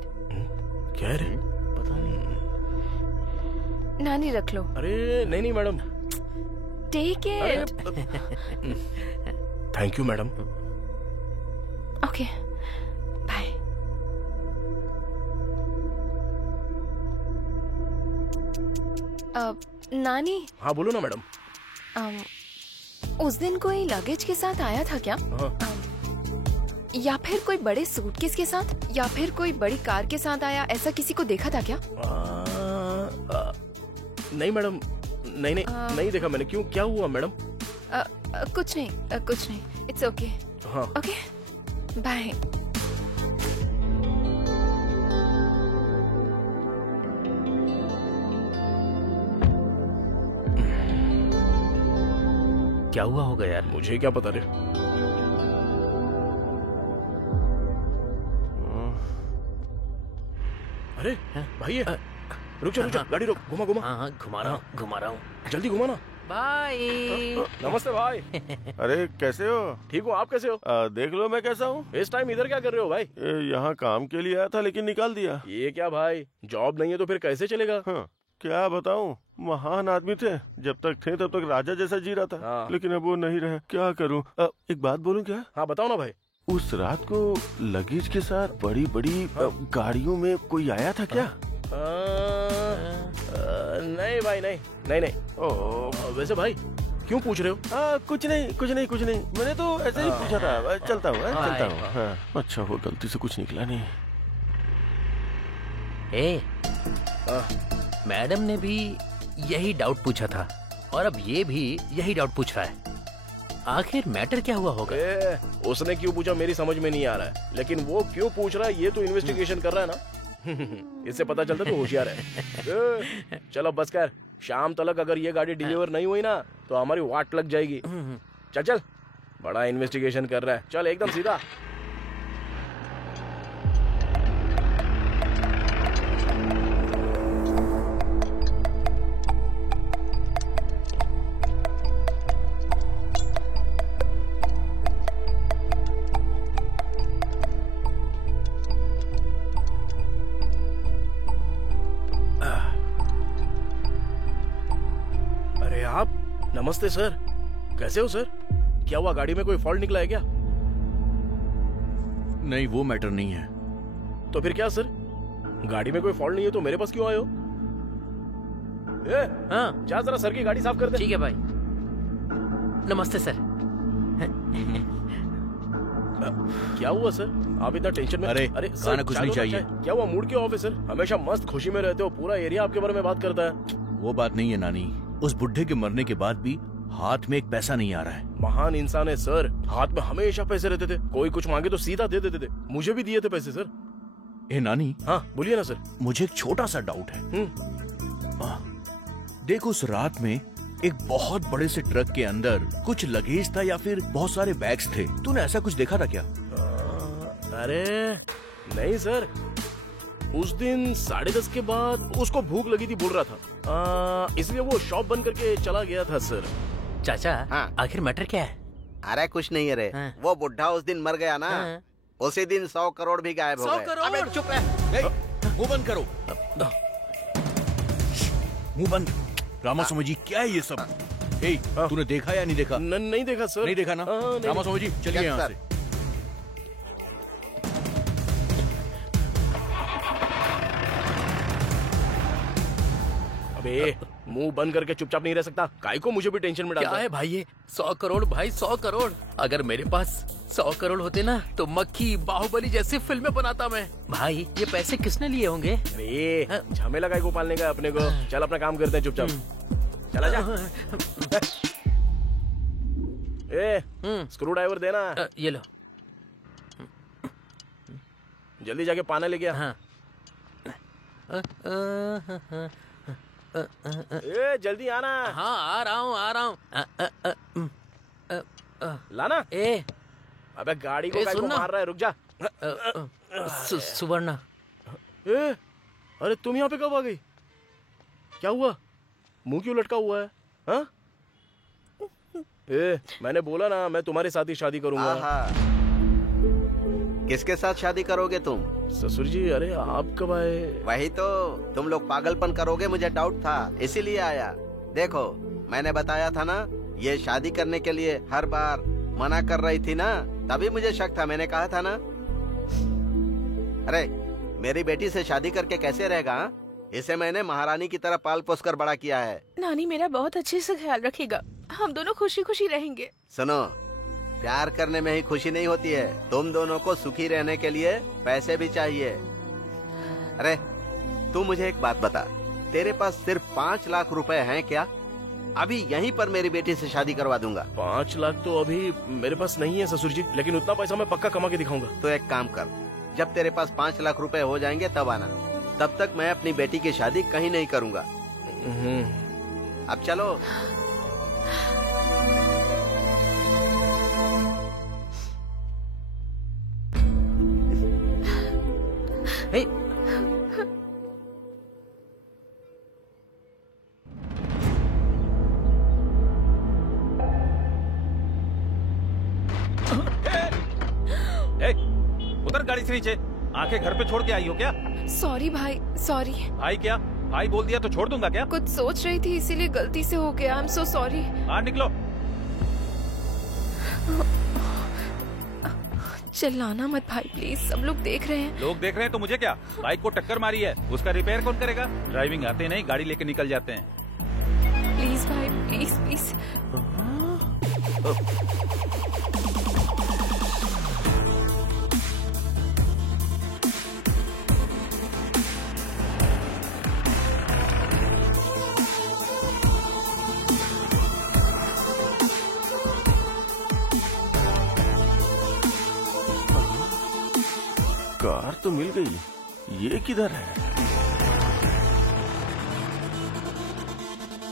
क्या रे? पता नहीं। नानी रख लो। अरे नहीं नहीं madam. Take it. Thank you madam. Okay bye. नानी। हाँ बोलो ना मैडम। उस दिन कोई लगेज के साथ आया था क्या? हाँ। या फिर कोई बड़े सूटकेस के साथ, या फिर कोई बड़ी कार के साथ आया, ऐसा किसी को देखा था क्या? नहीं मैडम, नहीं नहीं नहीं देखा मैंने। क्यों, क्या हुआ मैडम? कुछ नहीं कुछ नहीं। It's okay. हाँ ओके बाय। क्या हुआ होगा यार? मुझे क्या पता रे। अरे भाई ये रुक जा गाड़ी रोक। घुमा घुमा। हाँ घुमा रहा हूँ। जल्दी घुमा ना। बाय। नमस्ते भाई। अरे कैसे हो? ठीक हो, आप कैसे हो? देख लो मैं कैसा हूँ। इस टाइम इधर क्या कर रहे हो भाई? यहाँ काम के लिए आया था लेकिन निकाल दिया। ये क्या भाई, जॉब नहीं है तो फिर कैसे चलेगा? हाँ, क्या बताऊँ, महान आदमी थे। जब तक थे तब तक राजा जैसा जी रहा था। हाँ। लेकिन अब वो नहीं रहे। क्या करूँ? एक बात बोलूँ क्या? हाँ बताओ ना भाई। उस रात को लगेज के साथ बड़ी बड़ी गाड़ियों में कोई आया था क्या? नहीं भाई, नहीं नहीं नहीं। वैसे भाई क्यों पूछ रहे हो? कुछ नहीं। मैंने तो ऐसे ही पूछा था। चलता हूँ। अच्छा हुआ गलती से कुछ निकला नहीं। मैडम ने भी यही डाउट पूछा था और अब ये भी यही डाउट पूछ रहा है। आखिर मैटर क्या हुआ होगा? उसने क्यों पूछा मेरी समझ में नहीं आ रहा है, लेकिन वो क्यों पूछ रहा है ये तो इन्वेस्टिगेशन कर रहा है ना। इससे पता चलता तो होशियार है। चलो बस कर, शाम तक अगर ये गाड़ी डिलीवर नहीं हुई ना तो हमारी वाट लग जाएगी। चल चल, बड़ा इन्वेस्टिगेशन कर रहा है, चल एकदम सीधा। नमस्ते सर, कैसे हो सर? क्या हुआ, गाड़ी में कोई फॉल्ट निकला है क्या? नहीं, वो मैटर नहीं है। तो फिर क्या सर? गाड़ी में कोई फॉल्ट नहीं है तो मेरे पास क्यों आए हो? हाँ, जा जरा सर की गाड़ी साफ कर दे। ठीक है भाई। नमस्ते सर। क्या हुआ सर, आप इतना टेंशन में? अरे सर, कुछ नहीं चाहिए। क्या हुआ, मूड क्यों ऑफ है सर? हमेशा मस्त खुशी में रहते हो, पूरा एरिया आपके बारे में बात करता है। वो बात नहीं है नानी, उस बुढ़े के मरने के बाद भी हाथ में एक पैसा नहीं आ रहा है। महान इंसान है सर, हाथ में हमेशा पैसे रहते थे, कोई कुछ मांगे तो सीधा दे देते थे। मुझे भी दिए थे पैसे सर। ए नानी। हाँ बोलिए ना सर। मुझे एक छोटा सा डाउट है। देखो, उस रात में एक बहुत बड़े से ट्रक के अंदर कुछ लगेज था या फिर बहुत सारे बैग्स थे, तूने ऐसा कुछ देखा था क्या? अरे नहीं सर, उस दिन 10:30 के बाद उसको भूख लगी थी बोल रहा था, इसलिए वो शॉप बंद करके चला गया था सर। चाचा, हाँ। आखिर मैटर क्या है? अरे कुछ नहीं है रे, हाँ। वो बुढ़ा उस दिन मर गया ना, उसी दिन 100 करोड़ भी गायब हो गए। 100 करोड़? अबे चुप रह। मुंह बंद करो, मुंह बंद। रामास्वामी जी, क्या है ये सब? तूने देखा या नहीं देखा? नहीं देखा सर। नहीं देखा ना? रामास्वामी जी चलिए यहाँ से। अबे मुंह बंद करके चुपचाप नहीं रह सकता, काय को मुझे भी टेंशन में डालता क्या है भाई ये? 100 करोड़ भाई, 100 करोड़। अगर मेरे पास 100 करोड़ होते ना तो मक्खी बाहुबली जैसी फिल्में बनाता मैं। भाई ये पैसे किसने लिए होंगे? अरे झमेला काय को पालने का अपने को। चल अपना काम करते हैं चुपचाप, चला जा। स्क्रू ड्राइवर देना। ये लो, जल्दी जाके पाना लेके आ। हाँ। जल्दी आना। हाँ आ रहा हूँ। लाना। अबे गाड़ी को काय को मार रहा है, रुक जा। सुवर्णा। अरे तुम यहाँ पे कब आ गई? क्या हुआ, मुंह क्यों लटका हुआ है? हाँ? मैंने बोला ना मैं तुम्हारे साथ ही शादी करूंगा। किसके साथ शादी करोगे तुम? ससुर जी, अरे आप कब आए? वही तो, तुम लोग पागलपन करोगे मुझे डाउट था, इसीलिए आया। देखो मैंने बताया था ना, ये शादी करने के लिए हर बार मना कर रही थी ना, तभी मुझे शक था। मैंने कहा था ना। अरे मेरी बेटी से शादी करके कैसे रहेगा? इसे मैंने महारानी की तरह पाल पोस कर बड़ा किया है। नानी मेरा बहुत अच्छे से ख्याल रखेगा, हम दोनों खुशी खुशी रहेंगे। सुनो, प्यार करने में ही खुशी नहीं होती है, तुम दोनों को सुखी रहने के लिए पैसे भी चाहिए। अरे तू मुझे एक बात बता, तेरे पास सिर्फ 5 लाख रुपए हैं क्या? अभी यहीं पर मेरी बेटी से शादी करवा दूंगा। 5 लाख तो अभी मेरे पास नहीं है ससुर जी, लेकिन उतना पैसा मैं पक्का कमा के दिखाऊंगा। तो एक काम कर, जब तेरे पास 5 लाख रुपए हो जाएंगे तब आना, तब तक मैं अपनी बेटी की शादी कहीं नहीं करूंगा। अब चलो। उतर गाड़ी से नीचे। आंखें घर पे छोड़ के आई हो क्या? सॉरी भाई, सॉरी। भाई क्या? भाई बोल दिया तो छोड़ दूंगा क्या? कुछ सोच रही थी इसीलिए गलती से हो गया। I am so sorry. बाहर निकलो। चिल्लाना मत भाई प्लीज, सब लोग देख रहे हैं। लोग देख रहे हैं तो मुझे क्या? बाइक को टक्कर मारी है, उसका रिपेयर कौन करेगा? ड्राइविंग आते नहीं, गाड़ी लेके निकल जाते हैं। प्लीज भाई, प्लीज प्लीज। कार तो मिल गई, ये किधर है?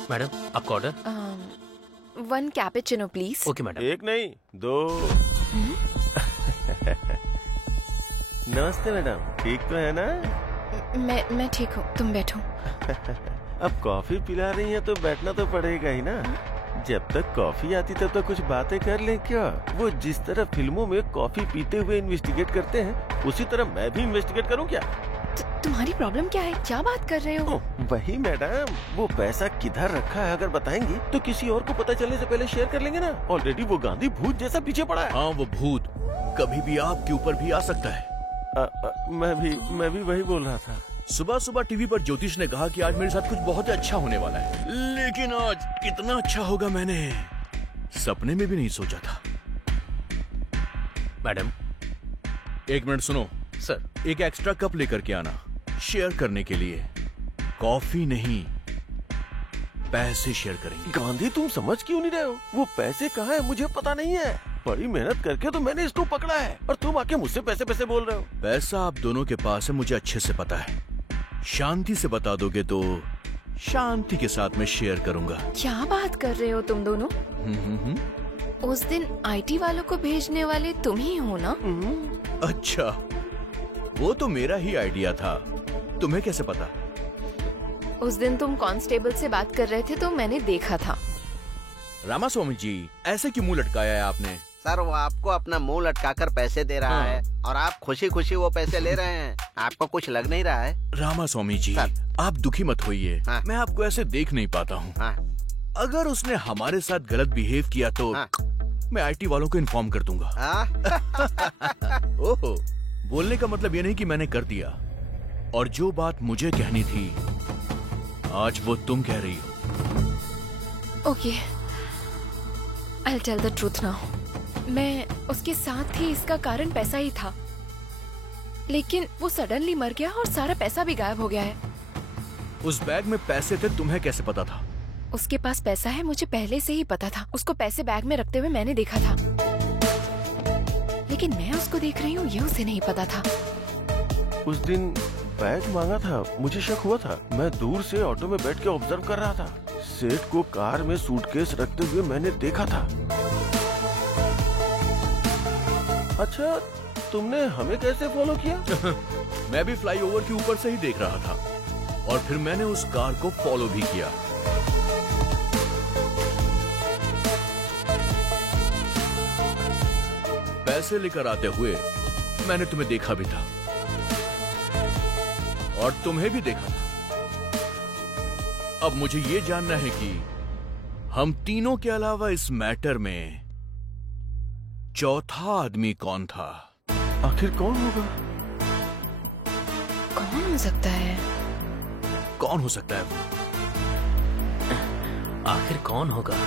मैडम, आपका order? 1 cappuccino please. Okay madam. 1 नहीं 2। नमस्ते मैडम, ठीक तो है ना? मैं ठीक हूँ, तुम बैठो। अब कॉफी पिला रही है तो बैठना तो पड़ेगा ही ना। जब तक कॉफी आती तब तक कुछ बातें कर ले क्या? वो जिस तरह फिल्मों में कॉफी पीते हुए इन्वेस्टिगेट करते हैं, उसी तरह मैं भी इन्वेस्टिगेट करूं क्या? तुम्हारी प्रॉब्लम क्या है? क्या बात कर रहे हो? वही मैडम, वो पैसा किधर रखा है अगर बताएंगी तो किसी और को पता चलने से पहले शेयर कर लेंगे ना। ऑलरेडी वो गांधी भूत जैसा पीछे पड़ा है। हाँ, वो भूत कभी भी आपके ऊपर भी आ सकता है। मैं भी वही बोल रहा था। सुबह सुबह टीवी पर ज्योतिष ने कहा कि आज मेरे साथ कुछ बहुत अच्छा होने वाला है, लेकिन आज कितना अच्छा होगा मैंने सपने में भी नहीं सोचा था। मैडम, 1 मिनट सुनो। सर, एक एक्स्ट्रा कप लेकर के आना, शेयर करने के लिए। कॉफी नहीं, पैसे शेयर करेंगे। गांधी, तुम समझ क्यों नहीं रहे हो? वो पैसे कहाँ है मुझे पता नहीं है। बड़ी मेहनत करके तो मैंने इसको पकड़ा है और तुम आके मुझसे पैसे बोल रहे हो। पैसा आप दोनों के पास है, मुझे अच्छे से पता है। शांति से बता दोगे तो शांति के साथ मैं शेयर करूंगा। क्या बात कर रहे हो तुम दोनों? उस दिन IT वालों को भेजने वाले तुम ही हो ना? अच्छा, वो तो मेरा ही आइडिया था, तुम्हें कैसे पता? उस दिन तुम कांस्टेबल से बात कर रहे थे तो मैंने देखा था। रामास्वामी जी, ऐसे क्यों मुंह लटकाया है आपने? सर, वो आपको अपना मुंह लटकाकर पैसे दे रहा है और आप खुशी खुशी वो पैसे ले रहे हैं। आपको कुछ लग नहीं रहा है? रामास्वामी जी, आप दुखी मत होइए। मैं आपको ऐसे देख नहीं पाता हूँ। अगर उसने हमारे साथ गलत बिहेव किया तो मैं IT वालों को इन्फॉर्म कर दूंगा। ओहो, बोलने का मतलब ये नहीं कि मैंने कर दिया। और जो बात मुझे कहनी थी आज वो तुम कह रही हो। Okay, I'll tell the truth now. मैं उसके साथ थी, इसका कारण पैसा ही था, लेकिन वो सडनली मर गया और सारा पैसा भी गायब हो गया है। उस बैग में पैसे थे, तुम्हें कैसे पता था? उसके पास पैसा है, मुझे पहले से ही पता था। उसको पैसे बैग में रखते हुए मैंने देखा था, लेकिन मैं उसको देख रही हूँ ये उसे नहीं पता था। उस दिन बैग मांगा था, मुझे शक हुआ था। मैं दूर से ऑटो में बैठ के ऑब्जर्व कर रहा था। सेठ को कार में सूटकेस रखते हुए मैंने देखा था। अच्छा, तुमने हमें कैसे फॉलो किया? मैं भी फ्लाईओवर के ऊपर से ही देख रहा था और फिर मैंने उस कार को फॉलो भी किया। पैसे लेकर आते हुए मैंने तुम्हें देखा भी था और तुम्हें भी देखा था। अब मुझे ये जानना है कि हम तीनों के अलावा इस मैटर में चौथा आदमी कौन था? आखिर कौन होगा? कौन हो सकता है? कौन हो सकता है वो? आखिर कौन होगा?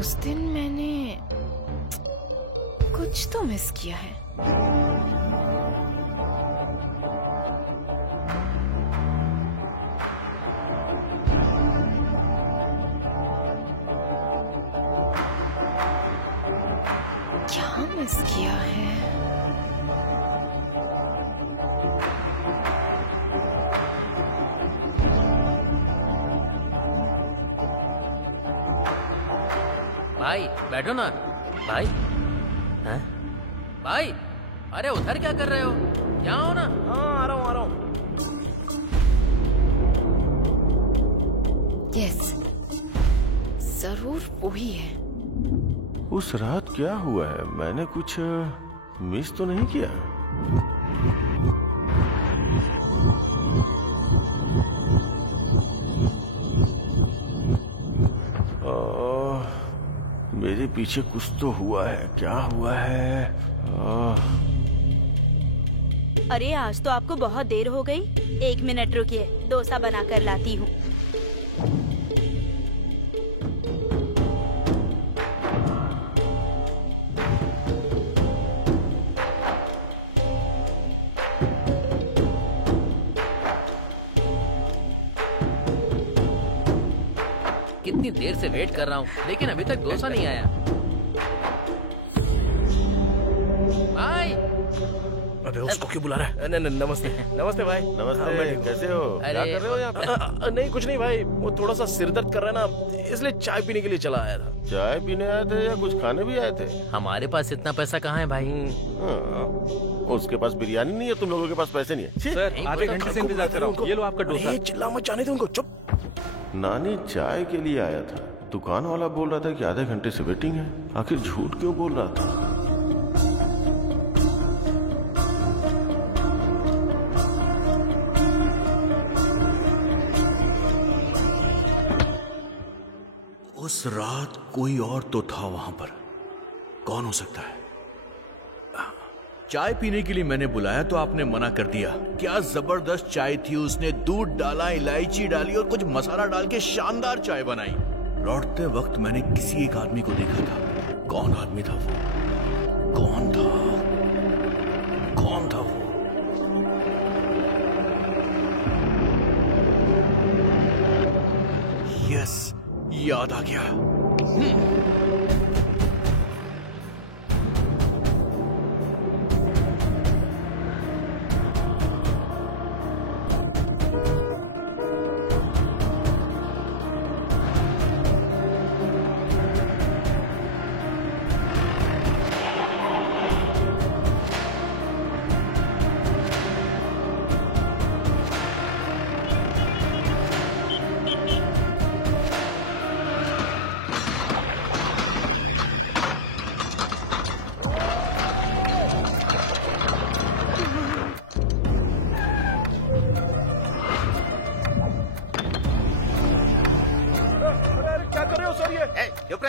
उस दिन मैंने कुछ तो मिस किया है। क्या मिस किया है? भाई बैठो ना भाई। हैं? भाई अरे उधर क्या कर रहे हो? यहाँ हो ना। हाँ आ रहा हूँ। यस, जरूर वही है। उस रात क्या हुआ है? मैंने कुछ मिस तो नहीं किया? मेरे पीछे कुछ तो हुआ है। क्या हुआ है? अरे आज तो आपको बहुत देर हो गई। 1 मिनट रुकिए, डोसा बना कर लाती हूँ। कितनी देर से वेट कर रहा हूँ लेकिन अभी तक डोसा नहीं आया। भाई अबे उसको क्यों बुला रहा है? नमस्ते भाई। नमस्ते, कैसे हो? क्या कर रहे हो यहाँ पे? नहीं कुछ नहीं भाई, वो थोड़ा सा सिर दर्द कर रहा है ना, इसलिए चाय पीने के लिए चला आया था। चाय पीने आए थे या कुछ खाने भी आए थे? हमारे पास इतना पैसा कहाँ है भाई? उसके पास बिरयानी नहीं है, तुम लोगों के पास पैसे नहीं है। सर आधे घंटे से इंतजार कर रहा हूँ, ये लो आपका डोसा। चिल्ला मत, जाने दो उनको, चुप। नानी चाय के लिए आया था, दुकान वाला बोल रहा था कि आधे घंटे से वेटिंग है। आखिर झूठ क्यों बोल रहा था? उस रात कोई और तो था वहां पर। कौन हो सकता है? चाय पीने के लिए मैंने बुलाया तो आपने मना कर दिया। क्या जबरदस्त चाय थी, उसने दूध डाला, इलायची डाली और कुछ मसाला डाल के शानदार चाय बनाई। लौटते वक्त मैंने किसी एक आदमी को देखा था। कौन आदमी था वो? कौन था वो? यस, याद आ गया।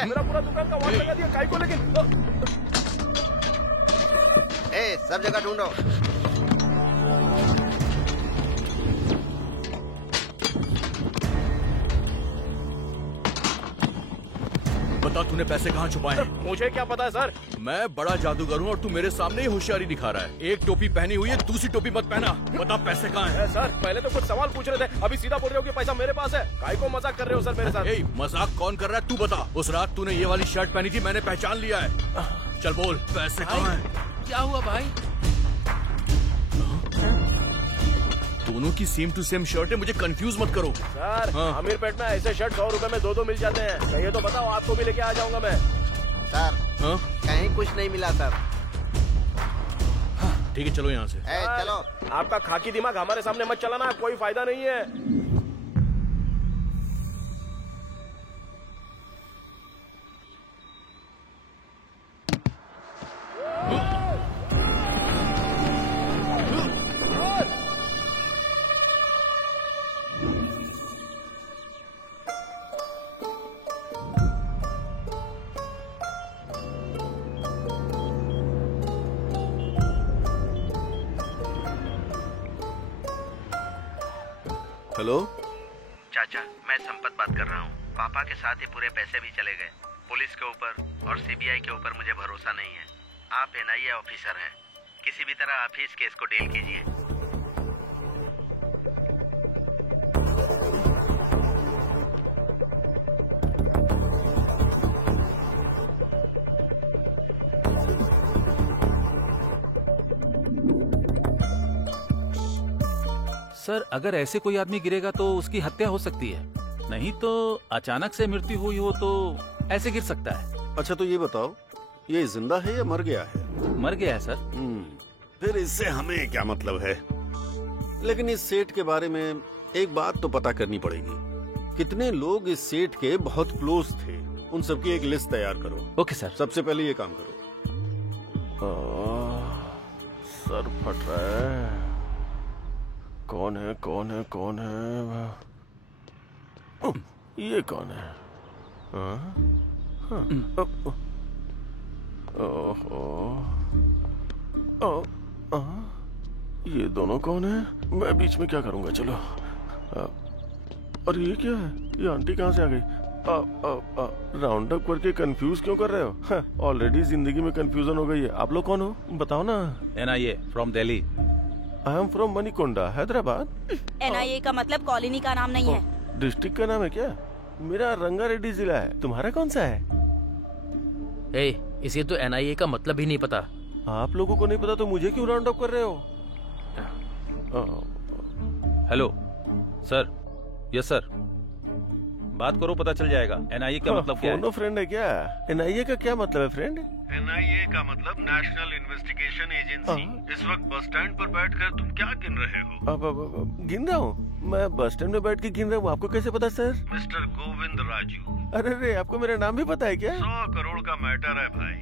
मेरा पूरा दुकान का वाट लगा दिया, काई को? लेकिन सब जगह ढूंढो। बता तूने पैसे कहाँ छुपाए हैं? मुझे क्या पता है सर। मैं बड़ा जादूगर हूँ और तू मेरे सामने ही होशियारी दिखा रहा है। एक टोपी पहनी हुई है, दूसरी टोपी मत पहना। बता पैसे कहाँ हैं? सर पहले तो कुछ सवाल पूछ रहे थे, अभी सीधा बोल रहे हो कि पैसा मेरे पास है। काहे को मजाक कर रहे हो सर मेरे साथ? मजाक कौन कर रहा है तू बता। उस रात तूने ये वाली शर्ट पहनी थी, मैंने पहचान लिया है। चल बोल, पैसे कहाँ हैं? क्या हुआ भाई? दोनों की सेम टू सेम शर्ट है, मुझे कंफ्यूज मत करो। सर अमीर पेट में ऐसे शर्ट 100 रुपए में 2 मिल जाते हैं। ये तो बताओ, आपको भी लेके आ जाऊंगा मैं। सर कहीं कुछ नहीं मिला सर। ठीक है चलो यहाँ से। चलो। आपका खाकी दिमाग हमारे सामने मत चलाना, कोई फायदा नहीं है। हेलो चाचा, मैं संपत बात कर रहा हूँ। पापा के साथ ही पूरे पैसे भी चले गए। पुलिस के ऊपर और सीबीआई के ऊपर मुझे भरोसा नहीं है। आप NIA ऑफिसर हैं, किसी भी तरह आप ही इस केस को डील कीजिए। सर अगर ऐसे कोई आदमी गिरेगा तो उसकी हत्या हो सकती है, नहीं तो अचानक से मृत्यु हुई हो तो ऐसे गिर सकता है। अच्छा तो ये बताओ, ये जिंदा है या मर गया है? मर गया है सर। फिर इससे हमें क्या मतलब है? लेकिन इस सेठ के बारे में एक बात तो पता करनी पड़ेगी। कितने लोग इस सेठ के बहुत क्लोज थे, उन सबकी एक लिस्ट तैयार करो। Okay sir. सबसे पहले ये काम करो। सर फट रहा है। कौन है कौन है कौन है? ये कौन है? ये दोनों कौन है? मैं बीच में क्या करूंगा? चलो। और ये क्या है? ये आंटी कहाँ से आ गई? राउंड अप करके कंफ्यूज क्यों कर रहे हो? ऑलरेडी जिंदगी में कंफ्यूजन हो गई है। आप लोग कौन हो बताओ ना। NIA from Delhi. I am from Manikonda, Hyderabad. NIA का मतलब कॉलोनी का नाम नहीं है, डिस्ट्रिक्ट का नाम है क्या? मेरा रंगारेड्डी जिला है, तुम्हारा कौन सा है? इसे तो NIA का मतलब ही नहीं पता। आप लोगों को नहीं पता तो मुझे क्यों राउंड अप कर रहे हो? Hello sir. यस सर, बात करो पता चल जाएगा। NIA का मतलब क्या है? फोनो फ्रेंड है क्या? NIA का क्या मतलब है फ्रेंड? NIA का मतलब नेशनल इन्वेस्टिगेशन एजेंसी। इस वक्त बस स्टैंड पर बैठकर तुम क्या गिन रहे हो? अब गिन रहा हूँ? मैं बस स्टैंड में बैठ के गिन रहा हूँ। आपको कैसे पता सर? मिस्टर गोविंद राजू। अरे आपको मेरा नाम भी पता है क्या? 100 करोड़ का मैटर है भाई।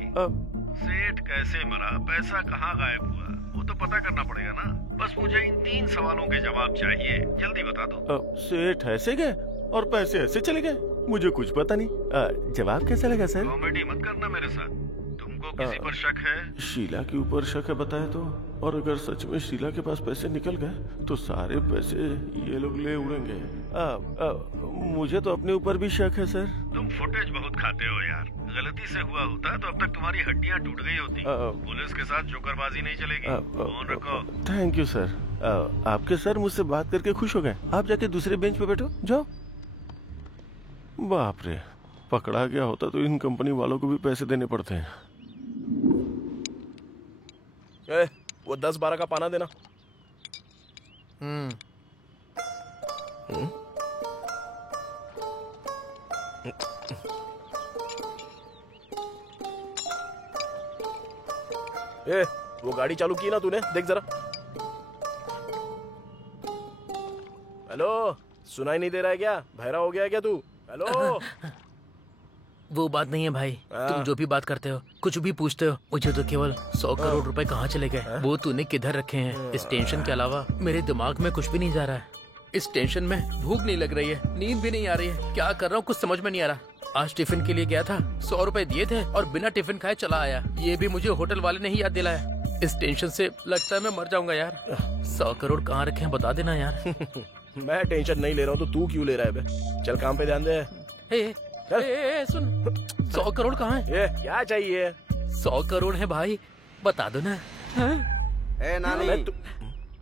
सेठ कैसे मरा, पैसा कहाँ गायब हुआ, वो तो पता करना पड़ेगा ना। बस मुझे इन 3 सवालों के जवाब चाहिए, जल्दी बता दो। सेठ ऐसे गए और पैसे ऐसे चले गए? मुझे कुछ पता नहीं। जवाब कैसा लगा सर? कॉमेडी मत करना मेरे साथ। तुमको किसी पर शक है? शीला के ऊपर शक है बताए तो। और अगर सच में शीला के पास पैसे निकल गए तो सारे पैसे ये लोग ले उड़ेंगे। मुझे तो अपने ऊपर भी शक है सर। तुम फुटेज बहुत खाते हो यार। गलती से हुआ होता तो अब तक तुम्हारी हड्डियां टूट गई होती। पुलिस के साथ जोकरबाजी नहीं चलेगी। फोन रखो। Thank you sir. आपके सर मुझसे बात करके खुश हो गए। आप जाके दूसरे बेंच पे बैठो, जाओ। बाप रे, पकड़ा गया होता तो इन कंपनी वालों को भी पैसे देने पड़ते हैं। वो 10-12 का पाना देना। वो गाड़ी चालू की ना तूने? देख जरा। हेलो, सुनाई नहीं दे रहा है क्या? बहरा हो गया है क्या तू? हेलो। वो बात नहीं है भाई, तुम जो भी बात करते हो, कुछ भी पूछते हो, मुझे तो केवल 100 करोड़ रुपए कहाँ चले गए वो तूने किधर रखे हैं, इस टेंशन के अलावा मेरे दिमाग में कुछ भी नहीं जा रहा है। इस टेंशन में भूख नहीं लग रही है, नींद भी नहीं आ रही है, क्या कर रहा हूँ कुछ समझ में नहीं आ रहा। आज टिफिन के लिए गया था, 100 रुपए दिए थे और बिना टिफिन खाए चला आया। ये भी मुझे होटल वाले ने ही याद दिलाया। इस टेंशन से लगता है मैं मर जाऊंगा यार। 100 करोड़ कहाँ रखे हैं बता देना यार। मैं टेंशन नहीं ले रहा हूँ तो तू क्यों ले रहा है बे? चल काम पे ध्यान दे। सुन, 100 करोड़ कहाँ है? ये क्या चाहिए? 100 करोड़ है भाई, बता दो ना। ए नानी,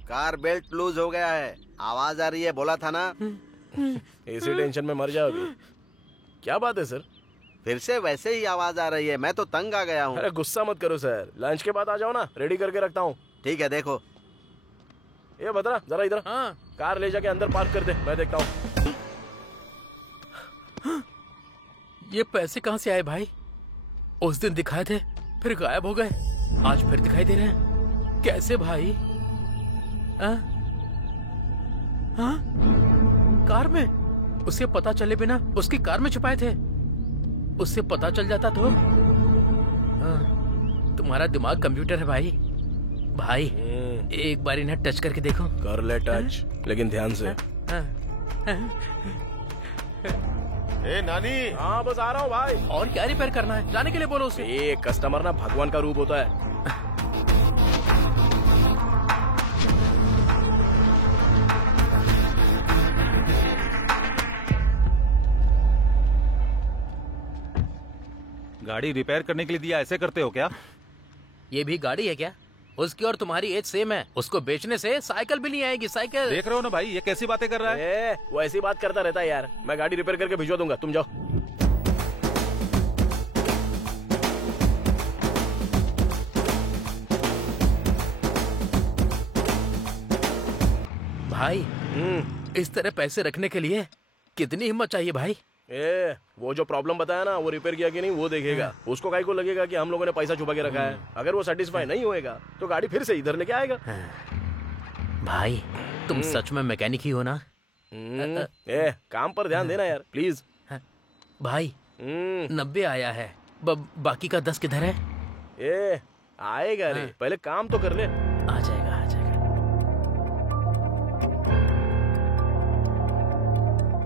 कार बेल्ट लूज हो गया है, आवाज आ रही है, बोला था ना। इसी टेंशन में मर जाओगे। क्या बात है सर? फिर से वैसे ही आवाज आ रही है, मैं तो तंग आ गया हूँ। अरे गुस्सा मत करो सर, लंच के बाद आ जाओ ना, रेडी करके रखता हूँ। ठीक है, देखो। ये बता जरा इधर। हाँ। कार ले जाके अंदर पार्क कर दे, मैं देखता हूँ। ये पैसे कहाँ से आए भाई? उस दिन दिखाए थे, फिर गायब हो गए, आज फिर दिखाई दे रहे हैं। कैसे भाई? कार में? उसे पता चले बिना उसकी कार में छुपाए थे। उससे पता चल जाता तो। तुम्हारा दिमाग कंप्यूटर है भाई। भाई एक बार इन्हें टच करके देखो। कर ले टच, लेकिन ध्यान से। ए नानी। हाँ बस आ रहा हूँ भाई। और क्या रिपेयर करना है? जाने के लिए बोलो उसे। एक कस्टमर ना भगवान का रूप होता है। गाड़ी रिपेयर करने के लिए दिया, ऐसे करते हो क्या? ये भी गाड़ी है क्या? उसकी और तुम्हारी एज सेम है। उसको बेचने से साइकिल भी नहीं आएगी। साइकिल देख रहे हो ना भाई, ये कैसी बातें कर रहा है। वो ऐसी बात करता रहता है यार। मैं गाड़ी रिपेयर करके भिजवा दूंगा, तुम जाओ। भाई इस तरह पैसे रखने के लिए कितनी हिम्मत चाहिए भाई? वो जो प्रॉब्लम बताया ना, वो रिपेयर किया कि नहीं वो देखेगा। उसको काहे को लगेगा कि हम लोगों ने पैसा छुपा के रखा है। अगर वो सेटिस्फाई नहीं होएगा तो गाड़ी फिर से इधर लेके आएगा। भाई तुम सच में मैकेनिक ही हो ना? काम पर ध्यान देना यार प्लीज। भाई 90 आया है, बाकी का 10 किधर है? आएगा रे, पहले काम तो कर ले। आ जाएगा।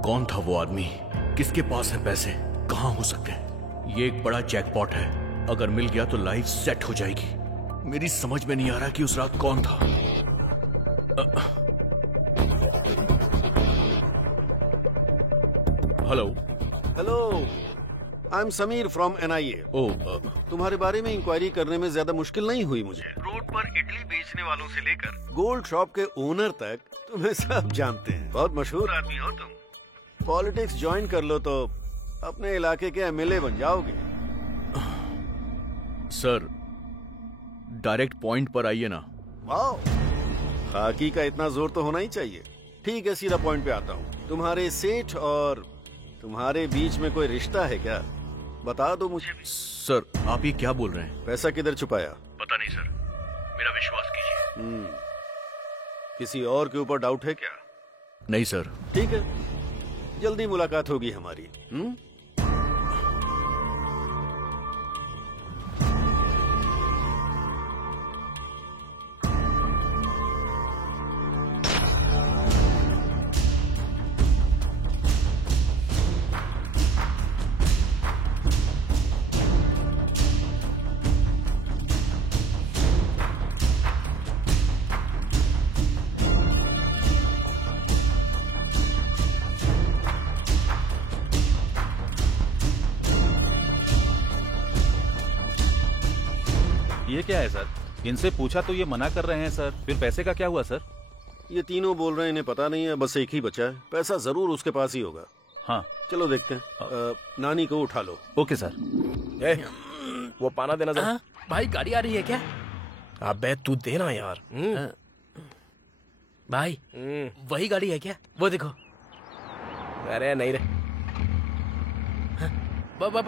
कौन था वो आदमी? किसके पास है पैसे? कहाँ हो सकते हैं? ये एक बड़ा जैकपॉट है। अगर मिल गया तो लाइफ सेट हो जाएगी। मेरी समझ में नहीं आ रहा कि उस रात कौन था। Hello I am Sameer from NIA। तुम्हारे बारे में इंक्वायरी करने में ज्यादा मुश्किल नहीं हुई मुझे। रोड पर इडली बेचने वालों से लेकर गोल्ड शॉप के ओनर तक तुम्हें सब जानते हैं। बहुत मशहूर आदमी हो तुम। पॉलिटिक्स ज्वाइन कर लो तो अपने इलाके के MLA बन जाओगे। सर डायरेक्ट पॉइंट पर आइए ना। वाओ, खाकी का इतना जोर तो होना ही चाहिए। ठीक है, सीधा पॉइंट पे आता हूँ। तुम्हारे सेठ और तुम्हारे बीच में कोई रिश्ता है क्या? बता दो मुझे। सर आप ये क्या बोल रहे हैं? पैसा किधर छुपाया? पता नहीं सर, मेरा विश्वास कीजिए। किसी और के ऊपर डाउट है क्या? नहीं सर। ठीक है, जल्दी मुलाकात होगी हमारी। ये क्या है सर? इनसे पूछा तो ये मना कर रहे हैं सर। फिर पैसे का क्या हुआ सर? ये तीनों बोल रहे हैं इन्हें पता नहीं है, बस एक ही बचा है। पैसा जरूर उसके पास ही होगा। हाँ चलो देखते हैं। नानी को उठा लो। Okay sir. वो पाना देना जरा। भाई गाड़ी आ रही है क्या? अबे तू देना यार। भाई वही गाड़ी है क्या? वो देखो। अरे नहीं रे।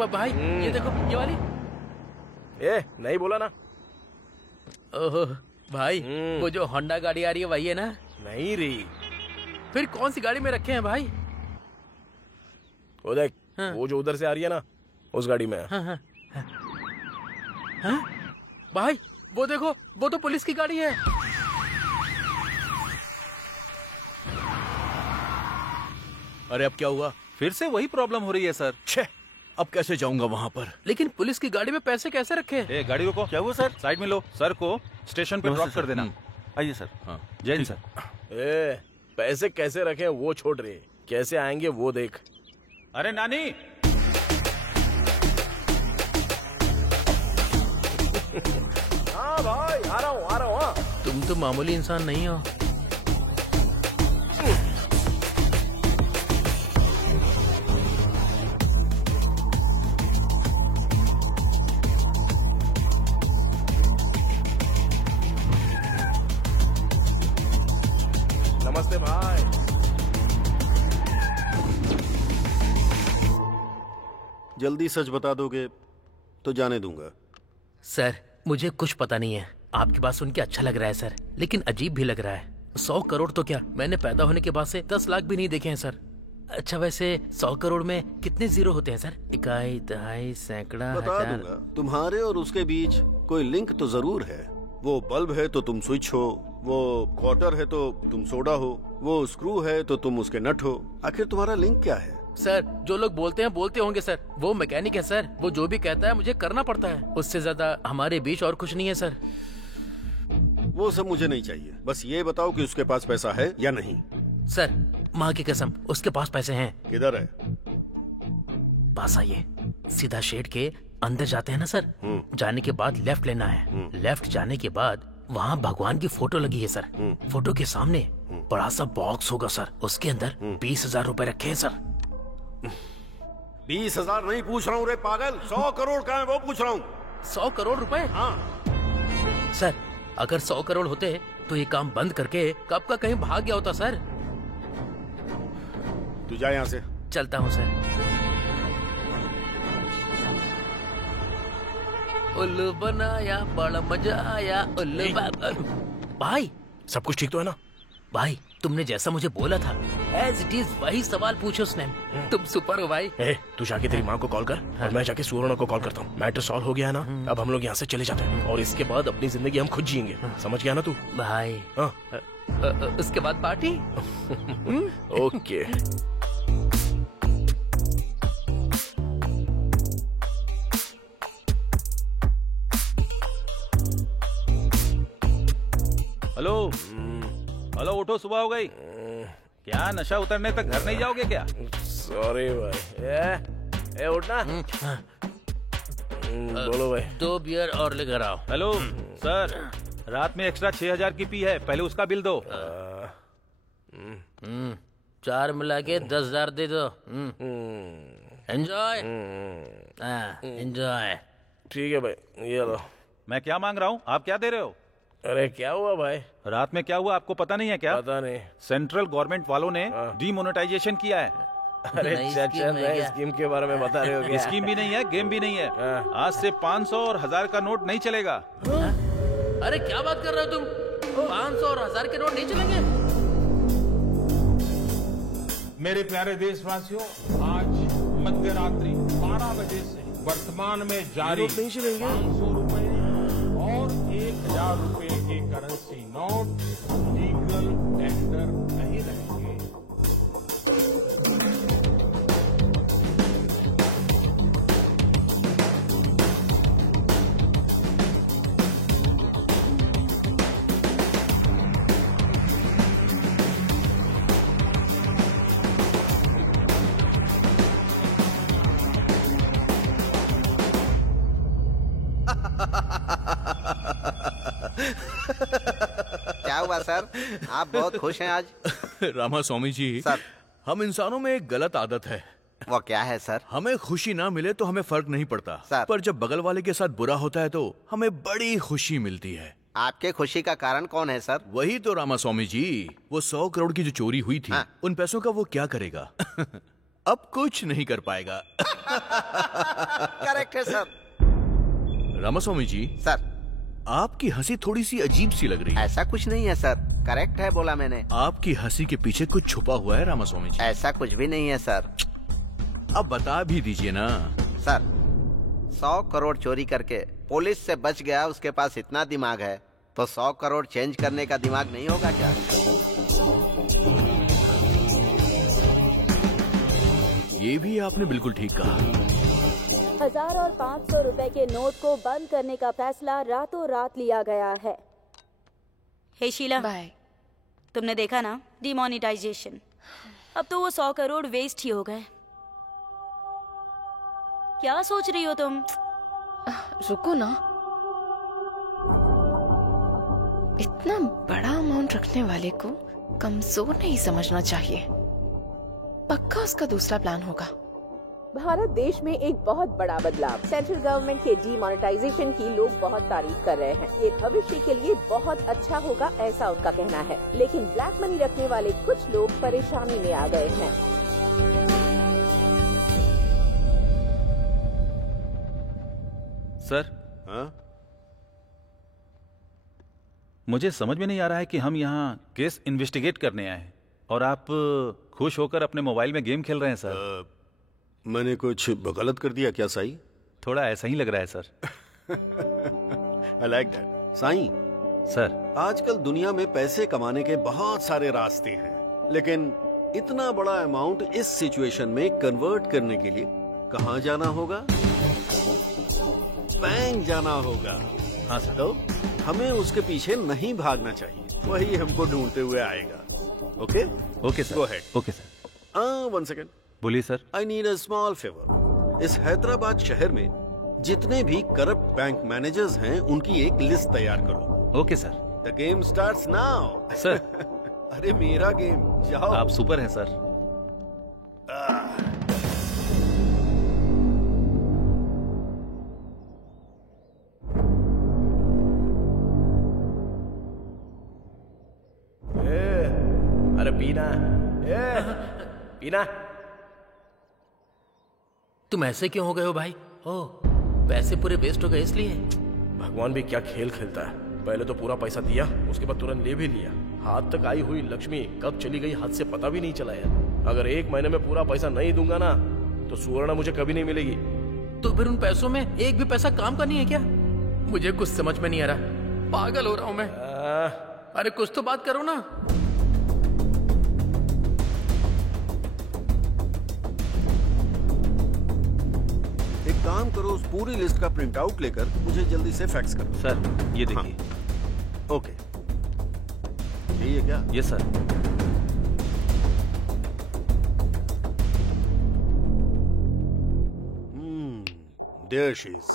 भाई ये देखो, ये वाली। नहीं बोला ना। ओहो भाई, वो जो होंडा गाड़ी आ रही है वही है ना? नहीं रे। फिर कौन सी गाड़ी में रखे हैं भाई? वो देख, वो जो उधर से आ रही है ना, उस गाड़ी में। भाई वो देखो, वो तो पुलिस की गाड़ी है। अरे अब क्या हुआ? फिर से वही प्रॉब्लम हो रही है सर। छे, अब कैसे जाऊंगा वहाँ पर? लेकिन पुलिस की गाड़ी में पैसे कैसे रखे? गाड़ी रोको। क्या हुआ सर? साइड में लो। सर को स्टेशन पे ड्रॉप कर देना। आइए सर। हाँ जय हिंद सर। पैसे कैसे रखे वो छोड़ रहे, कैसे आएंगे वो देख। अरे नानी। हाँ भाई आ रहा हूँ। तुम तो मामूली इंसान नहीं हो। नमस्ते भाई। जल्दी सच बता दोगे तो जाने दूंगा। सर मुझे कुछ पता नहीं है। आपकी बात सुन के अच्छा लग रहा है सर, लेकिन अजीब भी लग रहा है। 100 करोड़ तो क्या, मैंने पैदा होने के बाद से 10 लाख भी नहीं देखे हैं सर। अच्छा वैसे 100 करोड़ में कितने जीरो होते हैं सर? इकाई, दहाई, सैकड़ा, बता हजार। दूंगा। तुम्हारे और उसके बीच कोई लिंक तो जरूर है। वो बल्ब है तो तुम स्विच हो, वो क्वार्टर है तो तुम सोडा हो, वो स्क्रू है तो तुम उसके नट हो। आखिर तुम्हारा लिंक क्या है? सर जो लोग बोलते हैं बोलते होंगे सर। वो मैकेनिक है सर, वो जो भी कहता है मुझे करना पड़ता है। उससे ज्यादा हमारे बीच और कुछ नहीं है सर। वो सब मुझे नहीं चाहिए, बस ये बताओ कि उसके पास पैसा है या नहीं। सर माँ की कसम उसके पास पैसे हैं। किधर है? पास आइए, सीधा शेड के अंदर जाते हैं ना सर, जाने के बाद लेफ्ट लेना है। लेफ्ट जाने के बाद वहाँ भगवान की फोटो लगी है सर। फोटो के सामने बड़ा सा बॉक्स होगा सर, उसके अंदर 20,000 रुपए रखे हैं सर। 20,000 नहीं पूछ रहा हूँ रे पागल, 100 करोड़ का है वो पूछ रहा हूँ। 100 करोड़ रुपए? हाँ सर, अगर 100 करोड़ होते तो ये काम बंद करके कब का कहीं भाग गया होता सर। तू जा यहाँ से। चलता हूँ सर। उल्लू बनाया बड़ा मजा आया उल्लू भाई। सब कुछ ठीक तो है ना भाई? तुमने जैसा मुझे बोला था एज इट इज वही सवाल पूछो उसने। तुम सुपर हो भाई। तू जाके तेरी माँ को कॉल कर और मैं जाके सुवर्णा को कॉल करता हूँ। मैटर सॉल्व हो गया है ना, अब हम लोग यहाँ से चले जाते हैं और इसके बाद अपनी जिंदगी हम खुद जिएंगे। समझ गया ना तू भाई? उसके बाद पार्टी। ओके। हेलो हेलो, उठो, सुबह हो गई क्या? नशा उतरने तक घर नहीं जाओगे क्या? सॉरी भाई। उठना। बोलो भाई। 2 बियर और लेकर आओ। हेलो सर, रात में एक्स्ट्रा 6,000 की पी है, पहले उसका बिल दो। 4 मिला के 10,000 दे दो। Enjoy enjoy. ठीक है भाई, ये लो। मैं क्या मांग रहा हूँ, आप क्या दे रहे हो? अरे क्या हुआ भाई? रात में क्या हुआ आपको पता नहीं है क्या? पता नहीं। सेंट्रल गवर्नमेंट वालों ने डीमोनेटाइजेशन किया है। अरे चाचा, नए स्कीम के बारे में बता रहे हो क्या? स्कीम भी नहीं है, गेम भी नहीं है। आज से 500 और 1000 का नोट नहीं चलेगा। अरे क्या बात कर रहे हो तुम? 500 और 1000 के नोट नहीं चलेंगे? मेरे प्यारे देशवासियों, आज मध्य रात्रि 12 बजे से वर्तमान में जारी 500 रुपए और 1,000 रुपए के करेंसी नोट लीगल टेंडर नहीं रहेंगे। क्या हुआ सर, आप बहुत खुश हैं आज? रामा स्वामी जी सर, हम इंसानों में एक गलत आदत है। वो क्या है सर? हमें खुशी ना मिले तो हमें फर्क नहीं पड़ता सर, पर जब बगल वाले के साथ बुरा होता है तो हमें बड़ी खुशी मिलती है। आपके खुशी का कारण कौन है सर? वही तो रामा स्वामी जी, वो 100 करोड़ की जो चोरी हुई थी, उन पैसों का वो क्या करेगा? अब कुछ नहीं कर पाएगा। करेक्ट है सर। रामा स्वामी जी। सर, आपकी हंसी थोड़ी सी अजीब सी लग रही है। ऐसा कुछ नहीं है सर, करेक्ट है बोला मैंने। आपकी हंसी के पीछे कुछ छुपा हुआ है रामा स्वामी जी। ऐसा कुछ भी नहीं है सर। अब बता भी दीजिए ना। सर, 100 करोड़ चोरी करके पुलिस से बच गया, उसके पास इतना दिमाग है तो 100 करोड़ चेंज करने का दिमाग नहीं होगा क्या? ये भी आपने बिल्कुल ठीक कहा। 1000 और 500 रुपए के नोट को बंद करने का फैसला रातों रात लिया गया है। हे शीला, बाय। तुमने देखा ना डिमोनेटाइजेशन, अब तो वो 100 करोड़ वेस्ट ही हो गए। क्या सोच रही हो तुम? रुको ना, इतना बड़ा अमाउंट रखने वाले को कमजोर नहीं समझना चाहिए। पक्का उसका दूसरा प्लान होगा। भारत देश में एक बहुत बड़ा बदलाव, सेंट्रल गवर्नमेंट के डीमोनेटाइजेशन की लोग बहुत तारीफ कर रहे हैं। ये भविष्य के लिए बहुत अच्छा होगा, ऐसा उनका कहना है। लेकिन ब्लैक मनी रखने वाले कुछ लोग परेशानी में आ गए हैं। सर, मुझे समझ में नहीं आ रहा है कि हम यहाँ केस इन्वेस्टिगेट करने आए हैं और आप खुश होकर अपने मोबाइल में गेम खेल रहे हैं सर। मैंने कुछ गलत कर दिया क्या साई? थोड़ा ऐसा ही लग रहा है sir. I like that. Sai sir, आजकल दुनिया में पैसे कमाने के बहुत सारे रास्ते हैं, लेकिन इतना बड़ा अमाउंट इस सिचुएशन में कन्वर्ट करने के लिए कहाँ जाना होगा? बैंक जाना होगा। हाँ सर। तो हमें उसके पीछे नहीं भागना चाहिए, वही हमको ढूंढते हुए आएगा। Okay? Okay sir. Go ahead. Okay sir. 1 second. बोलिए sir. I need a small favour. इस हैदराबाद शहर में जितने भी करप्ट बैंक मैनेजर्स हैं उनकी एक लिस्ट तैयार करो। Okay sir. The game starts now. Sir. अरे मेरा गेम, जाओ। आप सुपर हैं सर। अरे पीना, पीना। तुम ऐसे क्यों हो गए हो भाई? ओह, पैसे पूरे वेस्ट हो गए इसलिए? भगवान भी क्या खेल खेलता है। पहले तो पूरा पैसा दिया, उसके बाद तुरंत ले भी लिया। हाथ तक आई हुई लक्ष्मी कब चली गई हाथ से पता भी नहीं चला यार। अगर 1 महीने में पूरा पैसा नहीं दूंगा ना तो सुवर्णा मुझे कभी नहीं मिलेगी। तो फिर उन पैसों में एक भी पैसा काम का नहीं है क्या? मुझे कुछ समझ में नहीं आ रहा, पागल हो रहा हूँ मैं। अरे कुछ तो बात करो ना। एक काम करो, उस पूरी लिस्ट का प्रिंट आउट लेकर मुझे जल्दी से फैक्स करो। सर ये देखिए। हाँ। ओके, यही है क्या? Yes sir. There she is.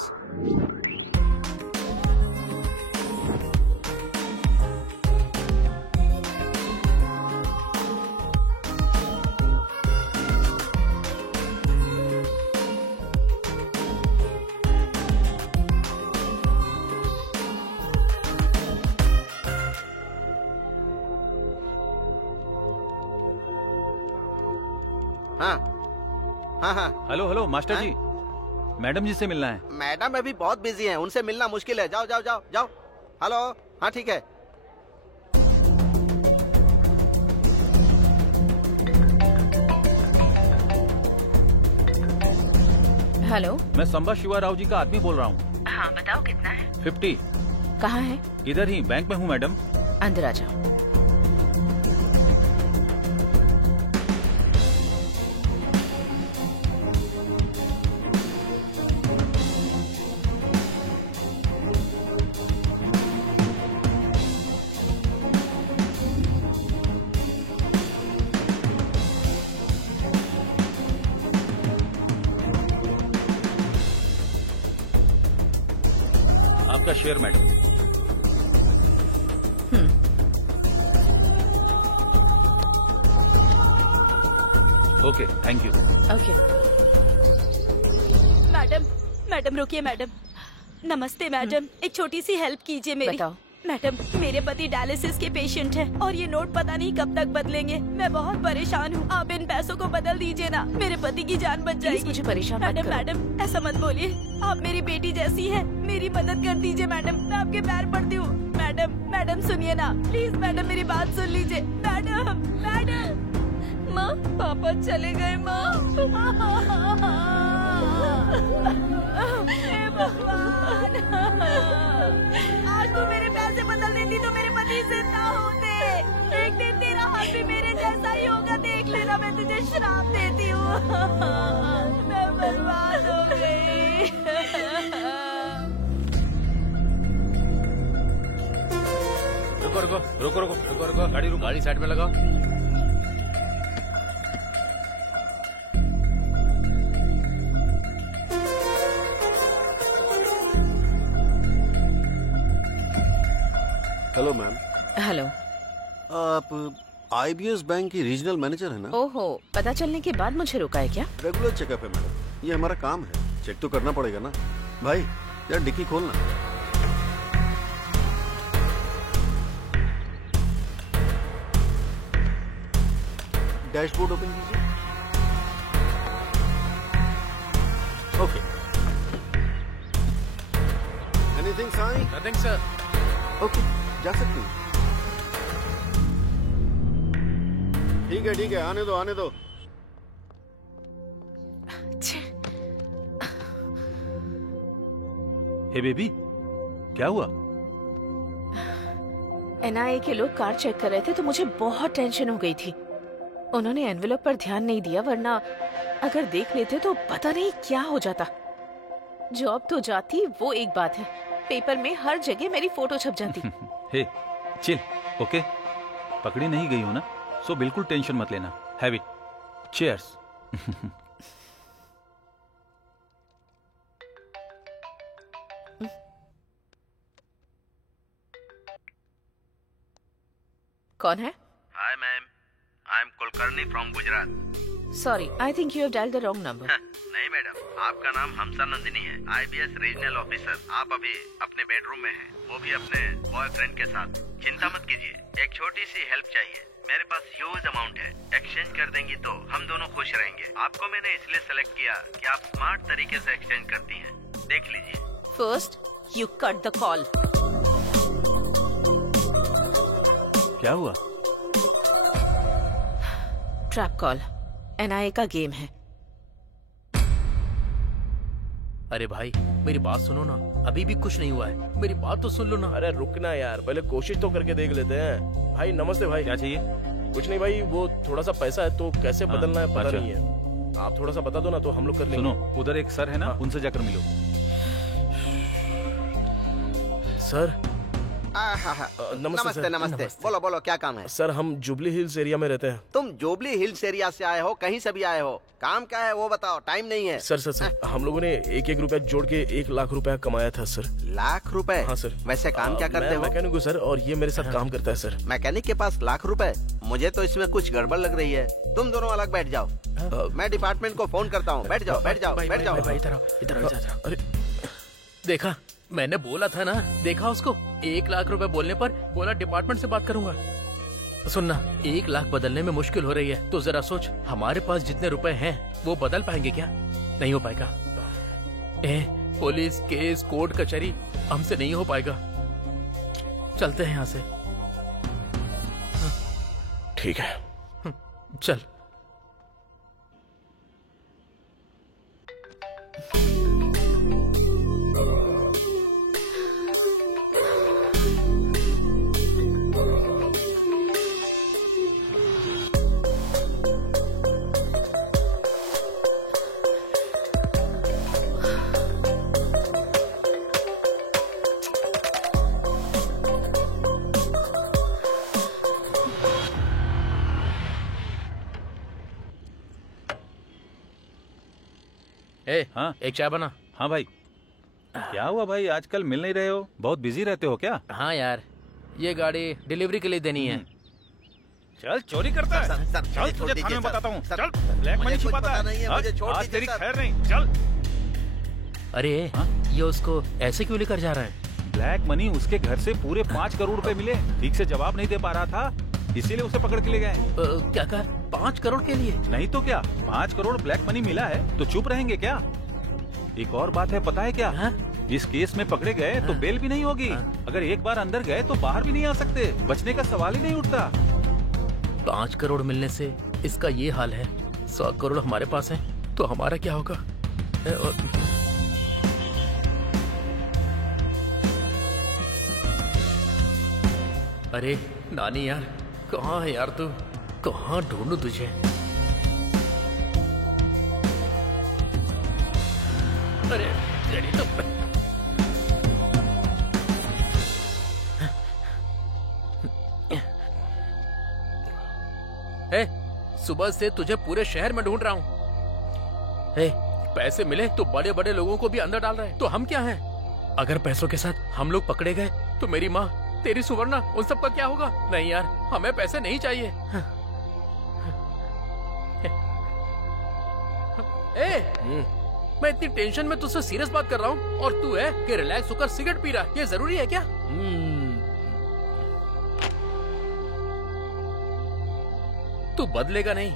हाँ। हेलो हेलो मास्टर जी, मैडम जी से मिलना है। मैडम अभी बहुत बिजी हैं, उनसे मिलना मुश्किल है। जाओ जाओ जाओ जाओ। हेलो, हाँ ठीक है। हेलो, मैं संबा शिवा राव जी का आदमी बोल रहा हूँ। हाँ बताओ कितना है? 50। कहाँ है? इधर ही बैंक में हूँ मैडम। अंदर आ जाओ। आपका share madam. Okay, thank you. Okay. Madam रुकिए मैडम। नमस्ते मैडम, एक छोटी सी हेल्प कीजिए मेरी। बताओ। मैडम, मेरे पति डायलिसिस के पेशेंट हैं और ये नोट पता नहीं कब तक बदलेंगे। मैं बहुत परेशान हूँ, आप इन पैसों को बदल दीजिए ना, मेरे पति की जान बच जाएगी। मुझे परेशान मत करो। मैडम ऐसा मत बोलिए, आप मेरी बेटी जैसी है, मेरी मदद कर दीजिए मैडम, मैं आपके पैर पड़ती हूँ। मैडम सुनिए ना प्लीज, मैडम मेरी बात सुन लीजिए। मैडम माँ, पापा चले गए माँ। हे भगवान, आज तू मेरे पैसे बदल देती तो मेरे पति जिंदा होते। एक दिन तेरा हाथ भी मेरे जैसा ही होगा, देख लेना, मैं तुझे श्राप देती हूँ। मैं बर्बाद हो गई। रुको, गाड़ी साइड में लगाओ। Hello ma'am. हेलो। आप IBS बैंक की रीजनल मैनेजर है ना? ओहो, पता चलने के बाद मुझे रोका है क्या? रेगुलर चेकअप है मैडम, ये हमारा काम है, चेक तो करना पड़ेगा ना। भाई यार डिक्की खोलना। डैशबोर्ड ओपन कीजिए। Okay. Anything sign? Nothing sir. Okay, जा सकते हैं। ठीक है, आने दो। हे बेबी, क्या हुआ? NIA के लोग कार चेक कर रहे थे तो मुझे बहुत टेंशन हो गई थी। उन्होंने एनवेलप पर ध्यान नहीं दिया, वरना अगर देख लेते तो पता नहीं क्या हो जाता। जॉब तो जाती, वो एक बात है, पेपर में हर जगह मेरी फोटो छप जाती। हे चिल, ओके? पकड़ी नहीं गई हो ना, सो बिल्कुल टेंशन मत लेना। Have it. चीयर्स। कौन है? Hi ma'am, I am Kulkarni from Gujarat. Sorry, I think you have dialled the wrong number. नहीं मैडम, आपका नाम हमसा नंदिनी है, IBS रीजनल ऑफिसर। आप अभी अपने बेडरूम में हैं, वो भी अपने बॉयफ्रेंड के साथ। चिंता मत कीजिए, एक छोटी सी हेल्प चाहिए। मेरे पास ह्यूज अमाउंट है, एक्सचेंज कर देंगी तो हम दोनों खुश रहेंगे। आपको मैंने इसलिए सेलेक्ट किया कि आप स्मार्ट तरीके से एक्सचेंज करती हैं। देख लीजिए। First you cut the call. क्या हुआ? ट्रैप कॉल, NIA का गेम है। अरे भाई मेरी बात सुनो ना, अभी भी कुछ नहीं हुआ है, मेरी बात तो सुन लो ना। अरे रुकना यार, पहले कोशिश तो करके देख लेते हैं। भाई नमस्ते भाई। क्या चाहिए? कुछ नहीं भाई, वो थोड़ा सा पैसा है तो कैसे बदलना है पता अच्छा। नहीं है। आप थोड़ा सा बता दो ना तो हम लोग कर लेंगे। सुनो, उधर एक सर है ना, उनसे जाकर मिलो। सर नमस्ते नमस्ते। बोलो बोलो, क्या काम है? सर हम जुबली हिल्स एरिया में रहते हैं। तुम जुबली हिल्स एरिया से आए हो? कहीं से भी आए हो? काम क्या है वो बताओ, टाइम नहीं है। सर हम लोगों ने एक रुपया जोड़ के 1 लाख रुपया कमाया था सर। लाख रुपए? हाँ सर। वैसे काम क्या करते हो? मैकेनिक हूँ सर, और ये मेरे साथ काम करता है सर। मैकेनिक के पास लाख रुपए? मुझे तो इसमें कुछ गड़बड़ लग रही है। तुम दोनों अलग बैठ जाओ, मैं डिपार्टमेंट को फोन करता हूँ। बैठ जाओ बैठ जाओ बैठ जाओ। इधर अरे देखा, मैंने बोला था ना, देखा उसको। 1 लाख रुपए बोलने पर बोला डिपार्टमेंट से बात करूंगा। सुनना, 1 लाख बदलने में मुश्किल हो रही है तो जरा सोच, हमारे पास जितने रुपए हैं वो बदल पाएंगे क्या? नहीं हो पाएगा। पुलिस केस कोर्ट कचहरी हमसे नहीं हो पाएगा। चलते हैं यहाँ से। ठीक है चल। हाँ एक चाय बना। हाँ भाई। क्या हुआ भाई, आजकल मिल नहीं रहे हो? बहुत बिजी रहते हो क्या? हाँ यार, ये गाड़ी डिलीवरी के लिए देनी है। चल चोरी करता है। चल तुझे थाने में बताता हूँ। चल ब्लैक मनी छुपाता है। आज तेरी खैर नहीं। चल। अरे ये उसको ऐसे क्यों लेकर जा रहा है? ब्लैक मनी उसके घर से पूरे 5 करोड़ रुपए मिले। ठीक से जवाब नहीं दे पा रहा था, इसीलिए उसे पकड़ के ले गए। क्या कहा? 5 करोड़ के लिए? नहीं तो क्या, 5 करोड़ ब्लैक मनी मिला है तो चुप रहेंगे क्या? एक और बात है, पता है क्या? इस केस में पकड़े गए तो बेल भी नहीं होगी। अगर एक बार अंदर गए तो बाहर भी नहीं आ सकते। बचने का सवाल ही नहीं उठता। 5 करोड़ मिलने से इसका ये हाल है। 100 करोड़ हमारे पास है तो हमारा क्या होगा? अरे नानी यार, कहाँ है यार तू? कहाँ ढूंढूं तुझे? अरे तेरी तो सुबह से तुझे पूरे शहर में ढूंढ रहा हूँ। पैसे मिले तो बड़े बड़े लोगों को भी अंदर डाल रहे हैं, तो हम क्या हैं? अगर पैसों के साथ हम लोग पकड़े गए तो मेरी माँ, तेरी सुवर्णा, उन सब का क्या होगा? नहीं यार, हमें पैसे नहीं चाहिए। मैं इतनी टेंशन में तुझसे सीरियस बात कर रहा हूँ और तू है कि रिलैक्स होकर सिगरेट पी रहा है। ये जरूरी है क्या? तू बदलेगा नहीं।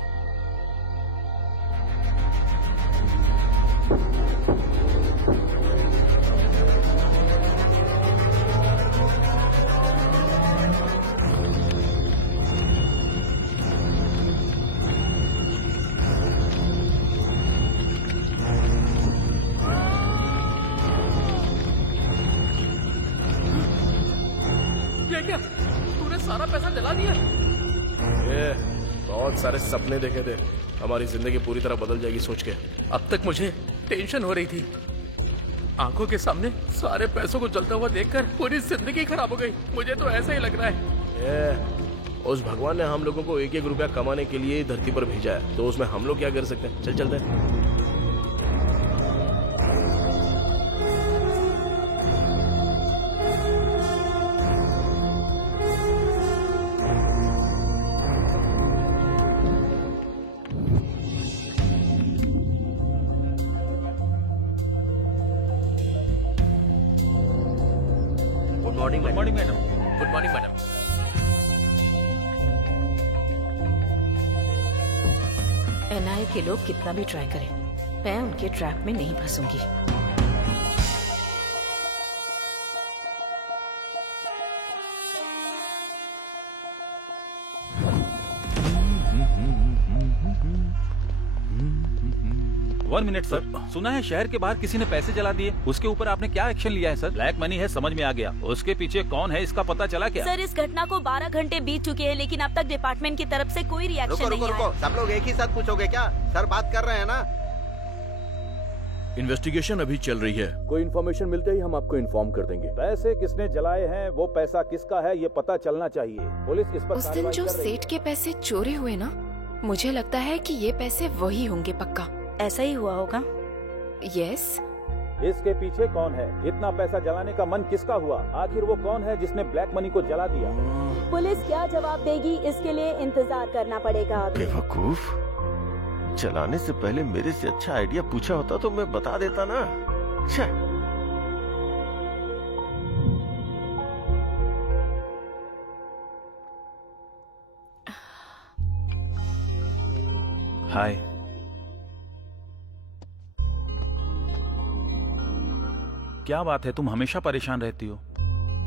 क्या तूने सारा पैसा जला दिया? बहुत सारे सपने देखे थे, हमारी जिंदगी पूरी तरह बदल जाएगी सोच के। अब तक मुझे टेंशन हो रही थी, आंखों के सामने सारे पैसों को जलता हुआ देखकर पूरी जिंदगी खराब हो गई। मुझे तो ऐसा ही लग रहा है। उस भगवान ने हम लोगों को 1-1 रुपया कमाने के लिए धरती पर भेजा है, तो उसमें हम लोग क्या कर सकते हैं? चल चलते हैं। Morning madam. Good morning madam. NIA के लोग कितना भी ट्राई करें, मैं उनके ट्रैप में नहीं फंसूंगी। वन मिनट सर, सुना है शहर के बाहर किसी ने पैसे जला दिए, उसके ऊपर आपने क्या एक्शन लिया है सर? ब्लैक मनी है, समझ में आ गया, उसके पीछे कौन है इसका पता चला क्या? सर इस घटना को 12 घंटे बीत चुके हैं, लेकिन अब तक डिपार्टमेंट की तरफ से कोई रिएक्शन नहीं आया। रुको, सब लोग एक ही साथ पूछोगे क्या? सर बात कर रहे हैं ना। इन्वेस्टिगेशन अभी चल रही है, कोई इन्फॉर्मेशन मिलते ही हम आपको इन्फॉर्म कर देंगे। पैसे किसने जलाए हैं, वो पैसा किसका है, ये पता चलना चाहिए। पुलिस इस पर उस दिन जो सेठ के पैसे चोरी हुए ना, मुझे लगता है कि ये पैसे वही होंगे पक्का। ऐसा ही हुआ होगा। यस। इसके पीछे कौन है? इतना पैसा जलाने का मन किसका हुआ? आखिर वो कौन है जिसने ब्लैक मनी को जला दिया? पुलिस क्या जवाब देगी, इसके लिए इंतजार करना पड़ेगा। बेवकूफ, जलाने से पहले मेरे से अच्छा आइडिया पूछा होता तो मैं बता देता ना। हाय। क्या बात है, तुम हमेशा परेशान रहती हो?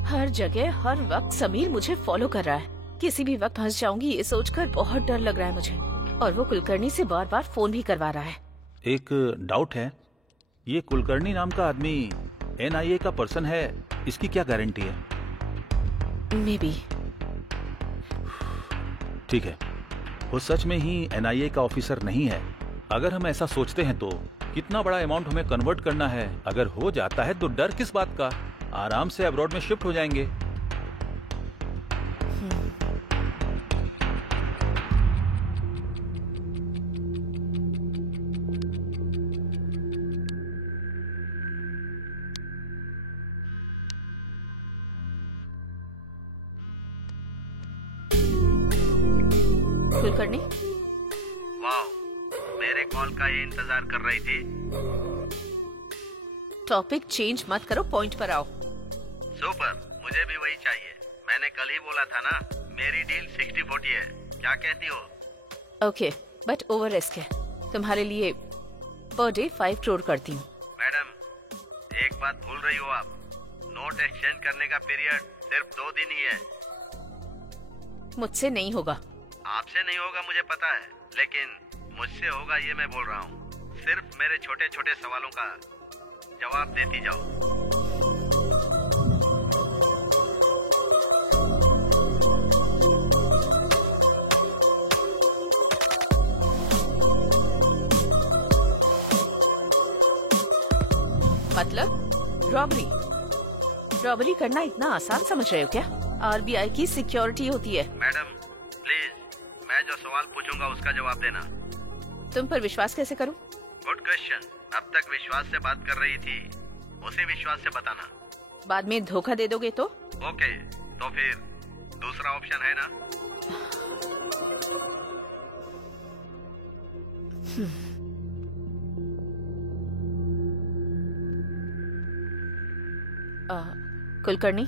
हर जगह हर वक्त समीर मुझे फॉलो कर रहा है। किसी भी वक्त फंस जाऊंगी ये सोचकर बहुत डर लग रहा है मुझे। और वो कुलकर्णी से बार बार फोन भी करवा रहा है। एक डाउट है, ये कुलकर्णी नाम का आदमी एनआईए का पर्सन है, इसकी क्या गारंटी है? May be. ठीक है, वो सच में ही एनआईए का ऑफिसर नहीं है। अगर हम ऐसा सोचते हैं तो कितना बड़ा अमाउंट हमें कन्वर्ट करना है। अगर हो जाता है तो डर किस बात का, आराम से अब्रॉड में शिफ्ट हो जाएंगे। कुलकर्णी, वाओ, मेरे कॉल का ये इंतजार कर रही थी। टॉपिक चेंज मत करो, पॉइंट पर आओ। सुपर, मुझे भी वही चाहिए। मैंने कल ही बोला था ना, मेरी डील 60-40 है। क्या कहती हो? ओके, बट ओवर रिस्क है। तुम्हारे लिए पर डे 5 करोड़ करती हूँ। मैडम, एक बात भूल रही हो आप, नोट एक्सचेंज करने का पीरियड सिर्फ 2 दिन ही है। मुझसे नहीं होगा। आपसे नहीं होगा मुझे पता है, लेकिन मुझसे होगा ये मैं बोल रहा हूँ। सिर्फ मेरे छोटे छोटे सवालों का जवाब देती जाओ। मतलब रॉबरी करना इतना आसान समझ रहे हो क्या? आरबीआई की सिक्योरिटी होती है। मैडम प्लीज, मैं जो सवाल पूछूंगा उसका जवाब देना। तुम पर विश्वास कैसे करूं? Good question. अब तक विश्वास से बात कर रही थी, उसी विश्वास से बताना। बाद में धोखा दे दोगे तो? ओके, तो फिर दूसरा ऑप्शन है ना? कुलकर्णी,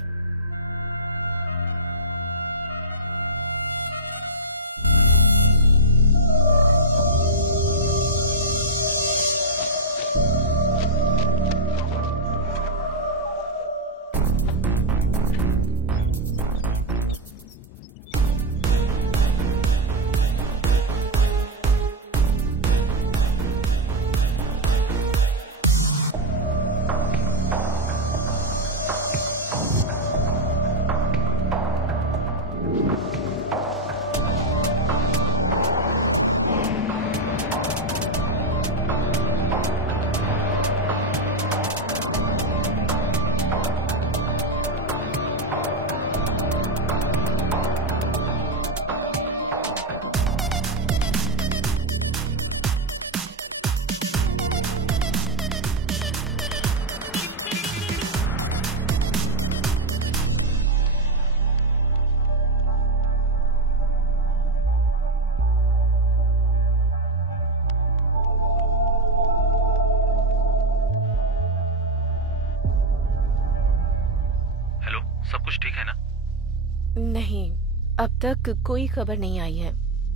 नहीं, अब तक कोई खबर नहीं आई है।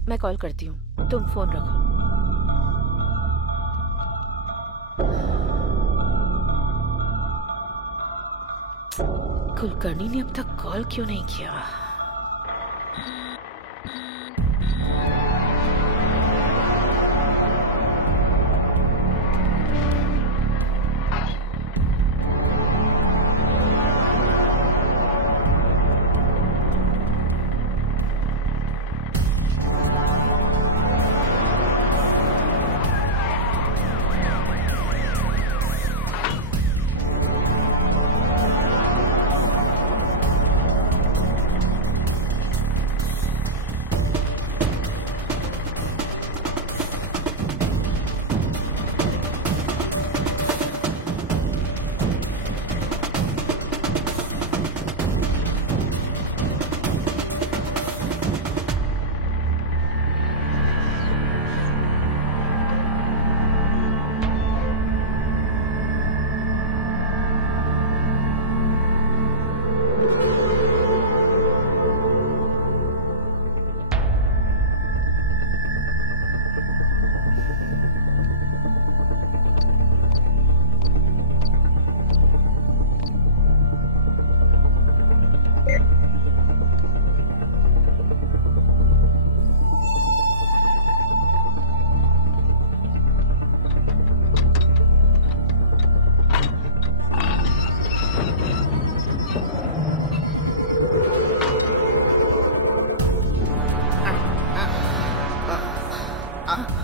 मैं कॉल करती हूँ, तुम फोन रखो। कुलकर्णी ने अब तक कॉल क्यों नहीं किया?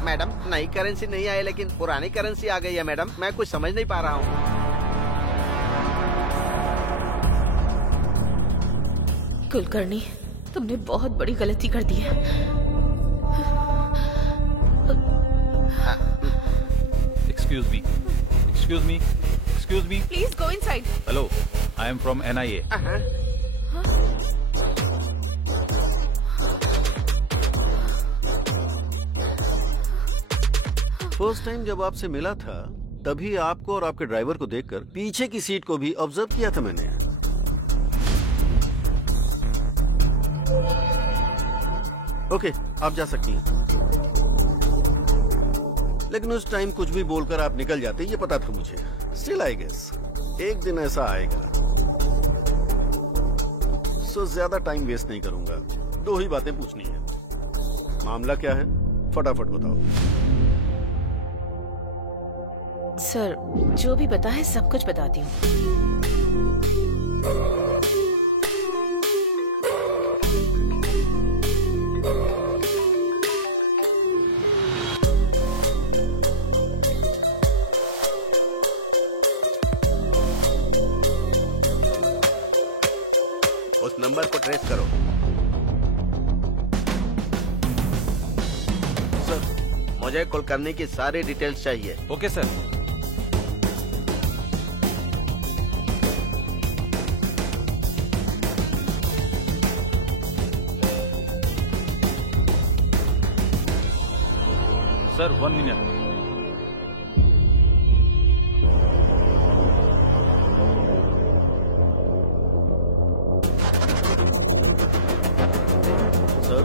मैडम, नई करेंसी नहीं आई लेकिन पुरानी करेंसी आ गई है मैडम। मैं कुछ समझ नहीं पा रहा हूँ। कुलकर्णी, तुमने बहुत बड़ी गलती कर दी है। Excuse me, excuse me, excuse me. Please go inside. Hello, I am from NIA। First time जब आपसे मिला था तभी आपको और आपके ड्राइवर को देखकर पीछे की सीट को भी ऑब्जर्व किया था मैंने। ओके, आप जा सकती हैं। लेकिन उस टाइम कुछ भी बोलकर आप निकल जाते, ये पता था मुझे। स्टिल आई गेस एक दिन ऐसा आएगा। सो ज्यादा टाइम वेस्ट नहीं करूंगा। 2 ही बातें पूछनी है। मामला क्या है, फटाफट बताओ। सर, जो भी बता है सब कुछ बताती हूँ। उस नंबर को ट्रेस करो। सर, मुझे कुलकर्णी की सारी डिटेल्स चाहिए। Okay sir. Sir, 1 minute. Sir,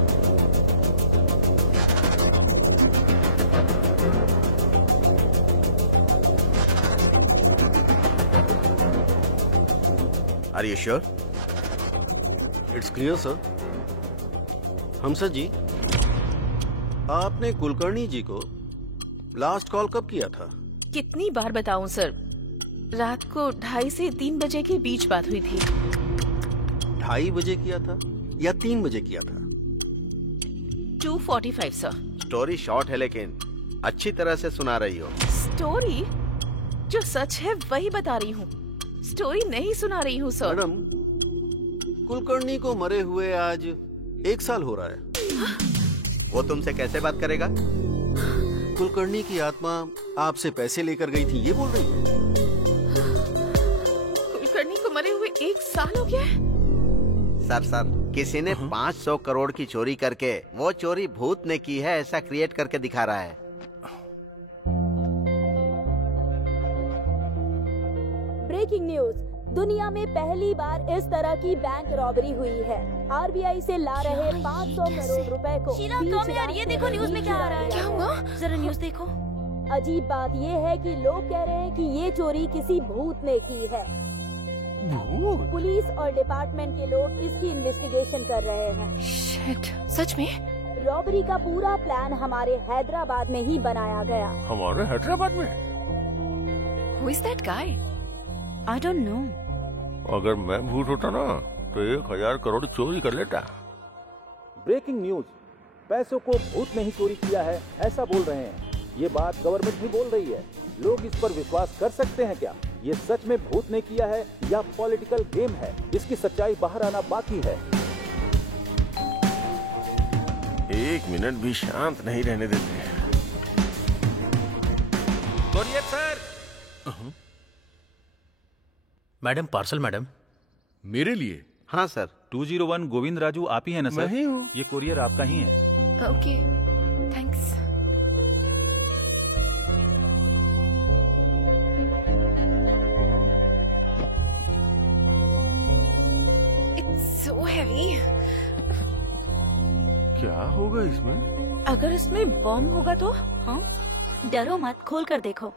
are you sure? It's clear sir. हमसर जी, आपने कुलकर्णी जी को लास्ट कॉल कब किया था? कितनी बार बताऊं सर, रात को 2:30 से 3 बजे के बीच बात हुई थी। 2:30 बजे किया था या 3 बजे किया था? 2:45 सर। स्टोरी शॉर्ट है लेकिन अच्छी तरह से सुना रही हो। स्टोरी? जो सच है वही बता रही हूँ, स्टोरी नहीं सुना रही हूँ सर। मैडम, कुलकर्णी को मरे हुए आज 1 साल हो रहा है। वो तुमसे कैसे बात करेगा? कुलकर्णी की आत्मा आपसे पैसे लेकर गई थी, ये बोल रही है। कुलकर्णी को मरे हुए 1 साल हो गया है? सर, किसी ने 500 करोड़ की चोरी करके वो चोरी भूत ने की है ऐसा क्रिएट करके दिखा रहा है। ब्रेकिंग न्यूज, दुनिया में पहली बार इस तरह की बैंक रॉबरी हुई है। आरबीआई से ला रहे 500 करोड़ रुपए को शीला, कम यार, ये देखो न्यूज में क्या आ रहा है। क्या हुआ? जरा न्यूज देखो। अजीब बात ये है कि लोग कह रहे हैं कि ये चोरी किसी भूत ने की है। पुलिस और डिपार्टमेंट के लोग इसकी इन्वेस्टिगेशन कर रहे हैं। शिट, सच में? रॉबरी का पूरा प्लान हमारे हैदराबाद में ही बनाया गया। हमारे हैदराबाद में? Who is that guy? I don't know. अगर मैं भूत होता ना तो 1000 करोड़ चोरी कर लेता। ब्रेकिंग न्यूज, पैसों को भूत ने ही चोरी किया है ऐसा बोल रहे हैं। ये बात गवर्नमेंट भी बोल रही है। लोग इस पर विश्वास कर सकते हैं क्या? ये सच में भूत ने किया है या पॉलिटिकल गेम है? इसकी सच्चाई बाहर आना बाकी है। 1 मिनट भी शांत नहीं रहने देते। Courier sir. Madam, parcel madam. मेरे लिए? हाँ सर। 201 गोविंद राजू आप ही है ना सर? मैं ही हूँ। ये कोरियर आपका ही है। Okay, thanks. It's so heavy. क्या होगा इसमें? अगर इसमें बॉम्ब होगा तो? हाँ, डरो मत, खोल कर देखो।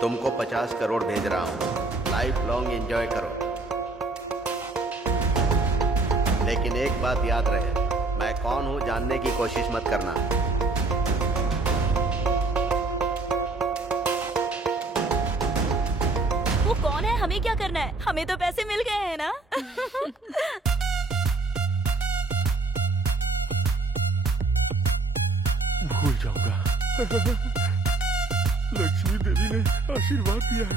तुमको 50 करोड़ भेज रहा हूँ। लाइफ लॉन्ग एंजॉय करो। लेकिन एक बात याद रहे, मैं कौन हूँ जानने की कोशिश मत करना। वो कौन है? हमें क्या करना है? हमें तो पैसे मिल गए हैं ना। भूल जाऊंगा। लक्ष्मी देवी ने आशीर्वाद दिया है।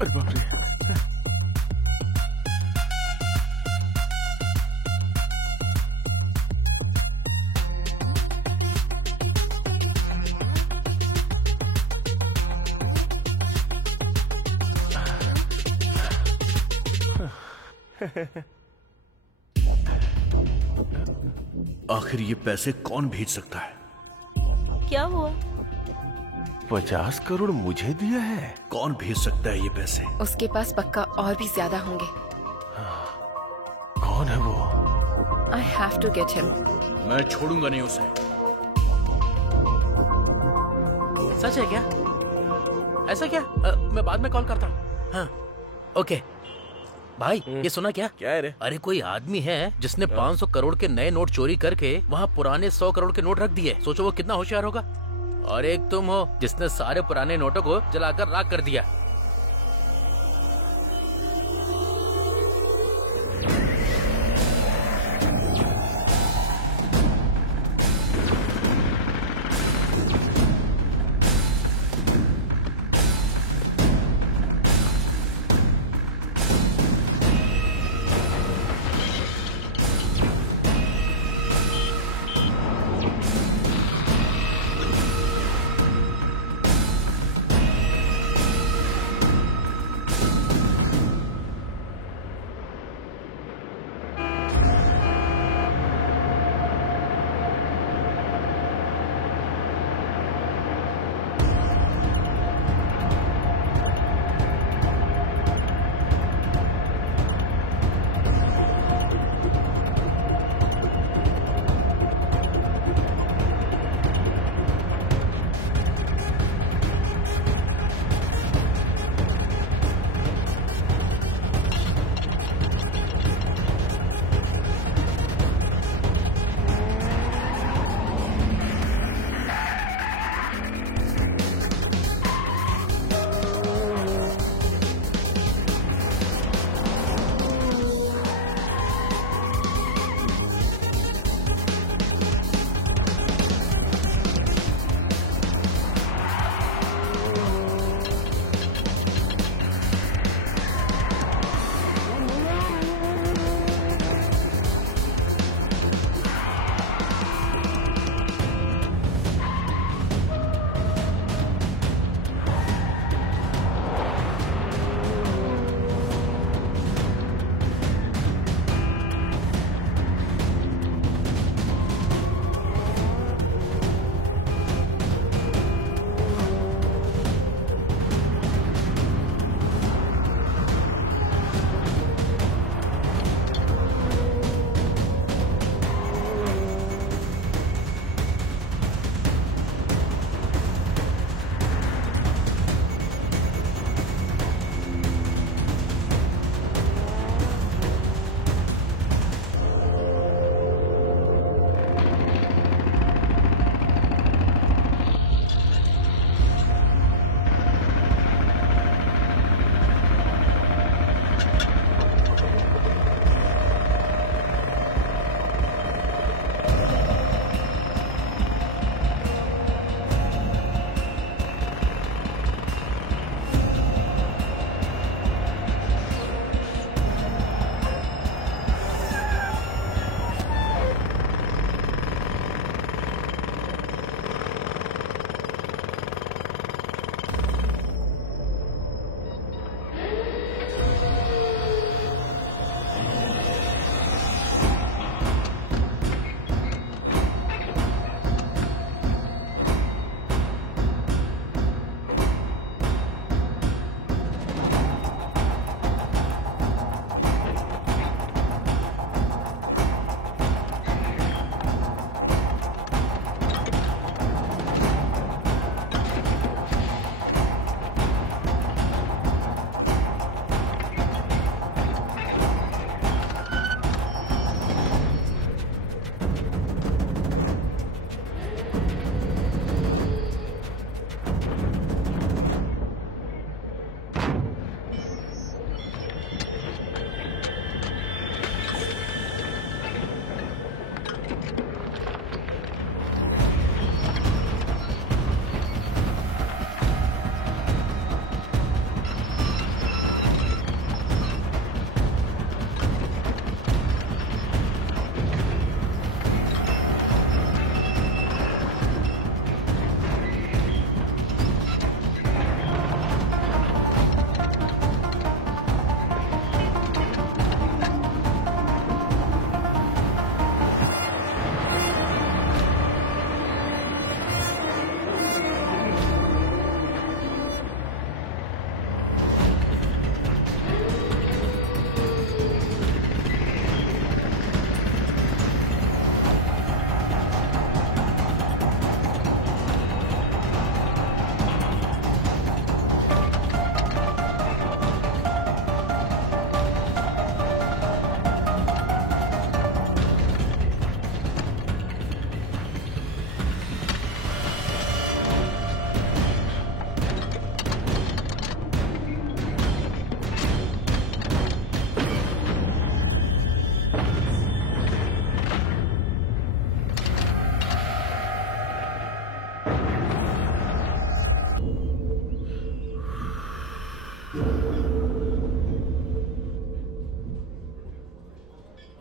अरे बाप रे। आखिर ये पैसे कौन भेज सकता है? क्या हुआ? 50 करोड़ मुझे दिया है? कौन भेज सकता है ये पैसे? उसके पास पक्का और भी ज्यादा होंगे। कौन है वो? I have to get him. मैं छोड़ूंगा नहीं उसे। सच है क्या? ऐसा क्या? मैं बाद में कॉल करता हूँ। हाँ, ओके। भाई, ये सुना क्या? क्या है रे? अरे कोई आदमी है जिसने 500 करोड़ के नए नोट चोरी करके वहाँ पुराने 100 करोड़ के नोट रख दिए। सोचो वो कितना होशियार होगा। और एक तुम हो जिसने सारे पुराने नोटों को जलाकर राख कर दिया।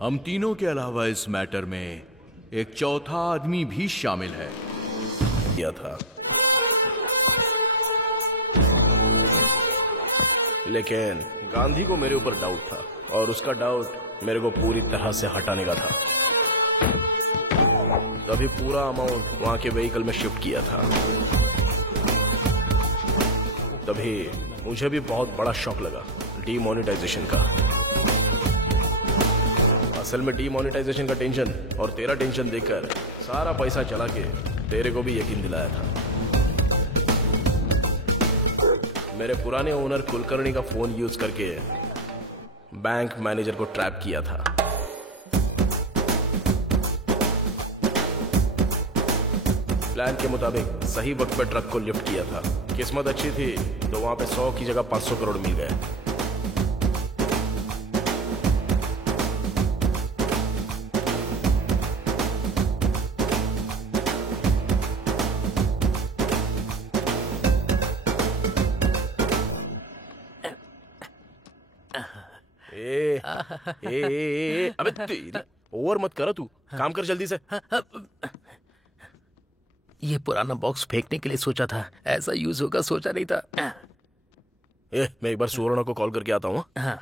हम तीनों के अलावा इस मैटर में एक चौथा आदमी भी शामिल है। किया था, लेकिन गांधी को मेरे ऊपर डाउट था और उसका डाउट मेरे को पूरी तरह से हटाने का था। तभी पूरा अमाउंट वहां के व्हीकल में शिफ्ट किया था। तभी मुझे भी बहुत बड़ा शॉक लगा डीमोनेटाइजेशन का। असल में डीमोनेटाइजेशन का टेंशन और तेरा टेंशन देखकर सारा पैसा चला के तेरे को भी यकीन दिलाया था। मेरे पुराने ओनर कुलकर्णी का फोन यूज करके बैंक मैनेजर को ट्रैप किया था। प्लान के मुताबिक सही वक्त पर ट्रक को लिफ्ट किया था। किस्मत अच्छी थी तो वहां पे 100 की जगह 500 करोड़ मिल गए। अबे तेरी ओवर मत करो, तू काम कर जल्दी से। ये पुराना बॉक्स फेंकने के लिए सोचा था, ऐसा यूज होगा सोचा नहीं था। मैं एक बार सुवर्णा को कॉल करके आता हूँ। हाँ।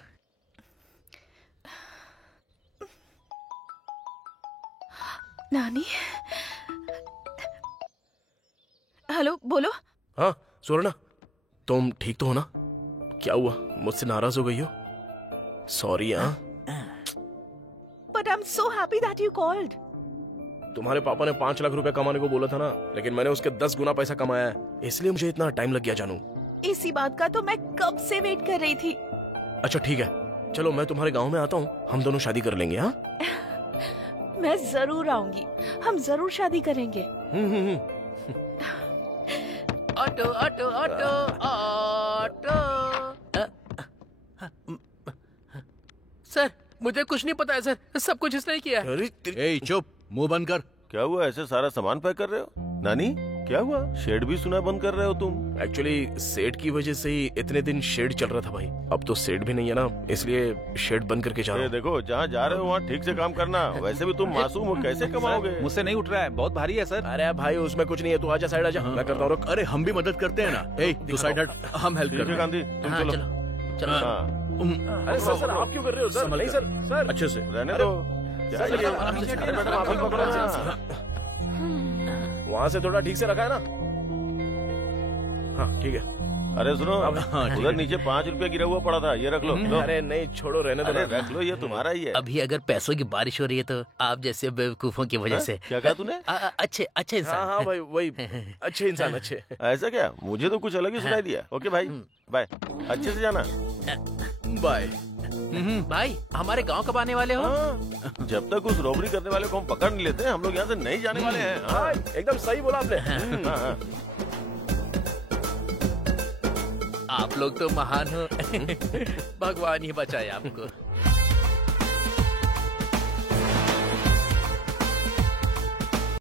नानी, हेलो, बोलो। हाँ सुवर्णा, तुम ठीक तो हो ना? क्या हुआ, मुझसे नाराज हो गई हो? सॉरी। हाँ, but I am so happy that you called. तुम्हारे पापा ने 5 लाख रुपए कमाने को बोला था ना, लेकिन मैंने उसके 10 गुना पैसा कमाया है, इसलिए मुझे इतना टाइम लग गया जानू। इसी बात का तो मैं कब से वेट कर रही थी। अच्छा ठीक है, चलो मैं तुम्हारे गांव में आता हूँ, हम दोनों शादी कर लेंगे। हाँ मैं जरूर आऊंगी, हम जरूर शादी करेंगे। Auto auto auto auto. Sir मुझे कुछ नहीं पता है सर, सब कुछ इसने किया है। ए चुप, मुंह बंद कर। क्या हुआ, ऐसे सारा सामान पैक कर रहे हो? नानी क्या हुआ, शेड भी सुना बंद कर रहे हो तुम? एक्चुअली शेड की वजह से ही इतने दिन शेड चल रहा था भाई। अब तो शेड भी नहीं है ना, इसलिए शेड बंद करके जा रहा हूं। देखो जहाँ जा रहे हो वहाँ ठीक से काम करना। वैसे भी तुम मासूम हो, कैसे कमाओगे? मुझसे नहीं उठ रहा है, बहुत भारी है सर। अरे भाई उसमें कुछ नहीं है, तू आजा साइड आजा, मैं करता हूँ। अरे हम भी मदद करते हैं ना। ए तू साइड हट, हम हेल्प करते हैं। गांधी तुम चलो। चलो। अरे सर आप क्यों कर रहे हो सर? नहीं सर अच्छे से रहने दो। वहाँ से थोड़ा ठीक से रखा है ना? हाँ ठीक है। अरे सुनो, उधर नीचे 5 रुपया गिरा हुआ पड़ा था, ये रख लो। अरे नहीं छोड़ो, रहने दो। रख लो, ये तुम्हारा ही है। अभी अगर पैसों की बारिश हो रही है तो आप जैसे बेवकूफों की वजह से। क्या कहा तूने? अच्छे इंसान। हाँ भाई वही अच्छे इंसान। अच्छे ऐसा क्या? मुझे तो कुछ अलग ही सुनाई दिया। ओके भाई बाय, अच्छे से जाना। बाय। भाई हमारे गांव कब आने वाले हो? जब तक उस रॉबरी करने वाले को हम पकड़ नहीं लेते हम लोग यहाँ से नहीं जाने वाले हैं। एकदम सही बोला आपने। आप लोग तो महान हो। भगवान ही बचाए आपको।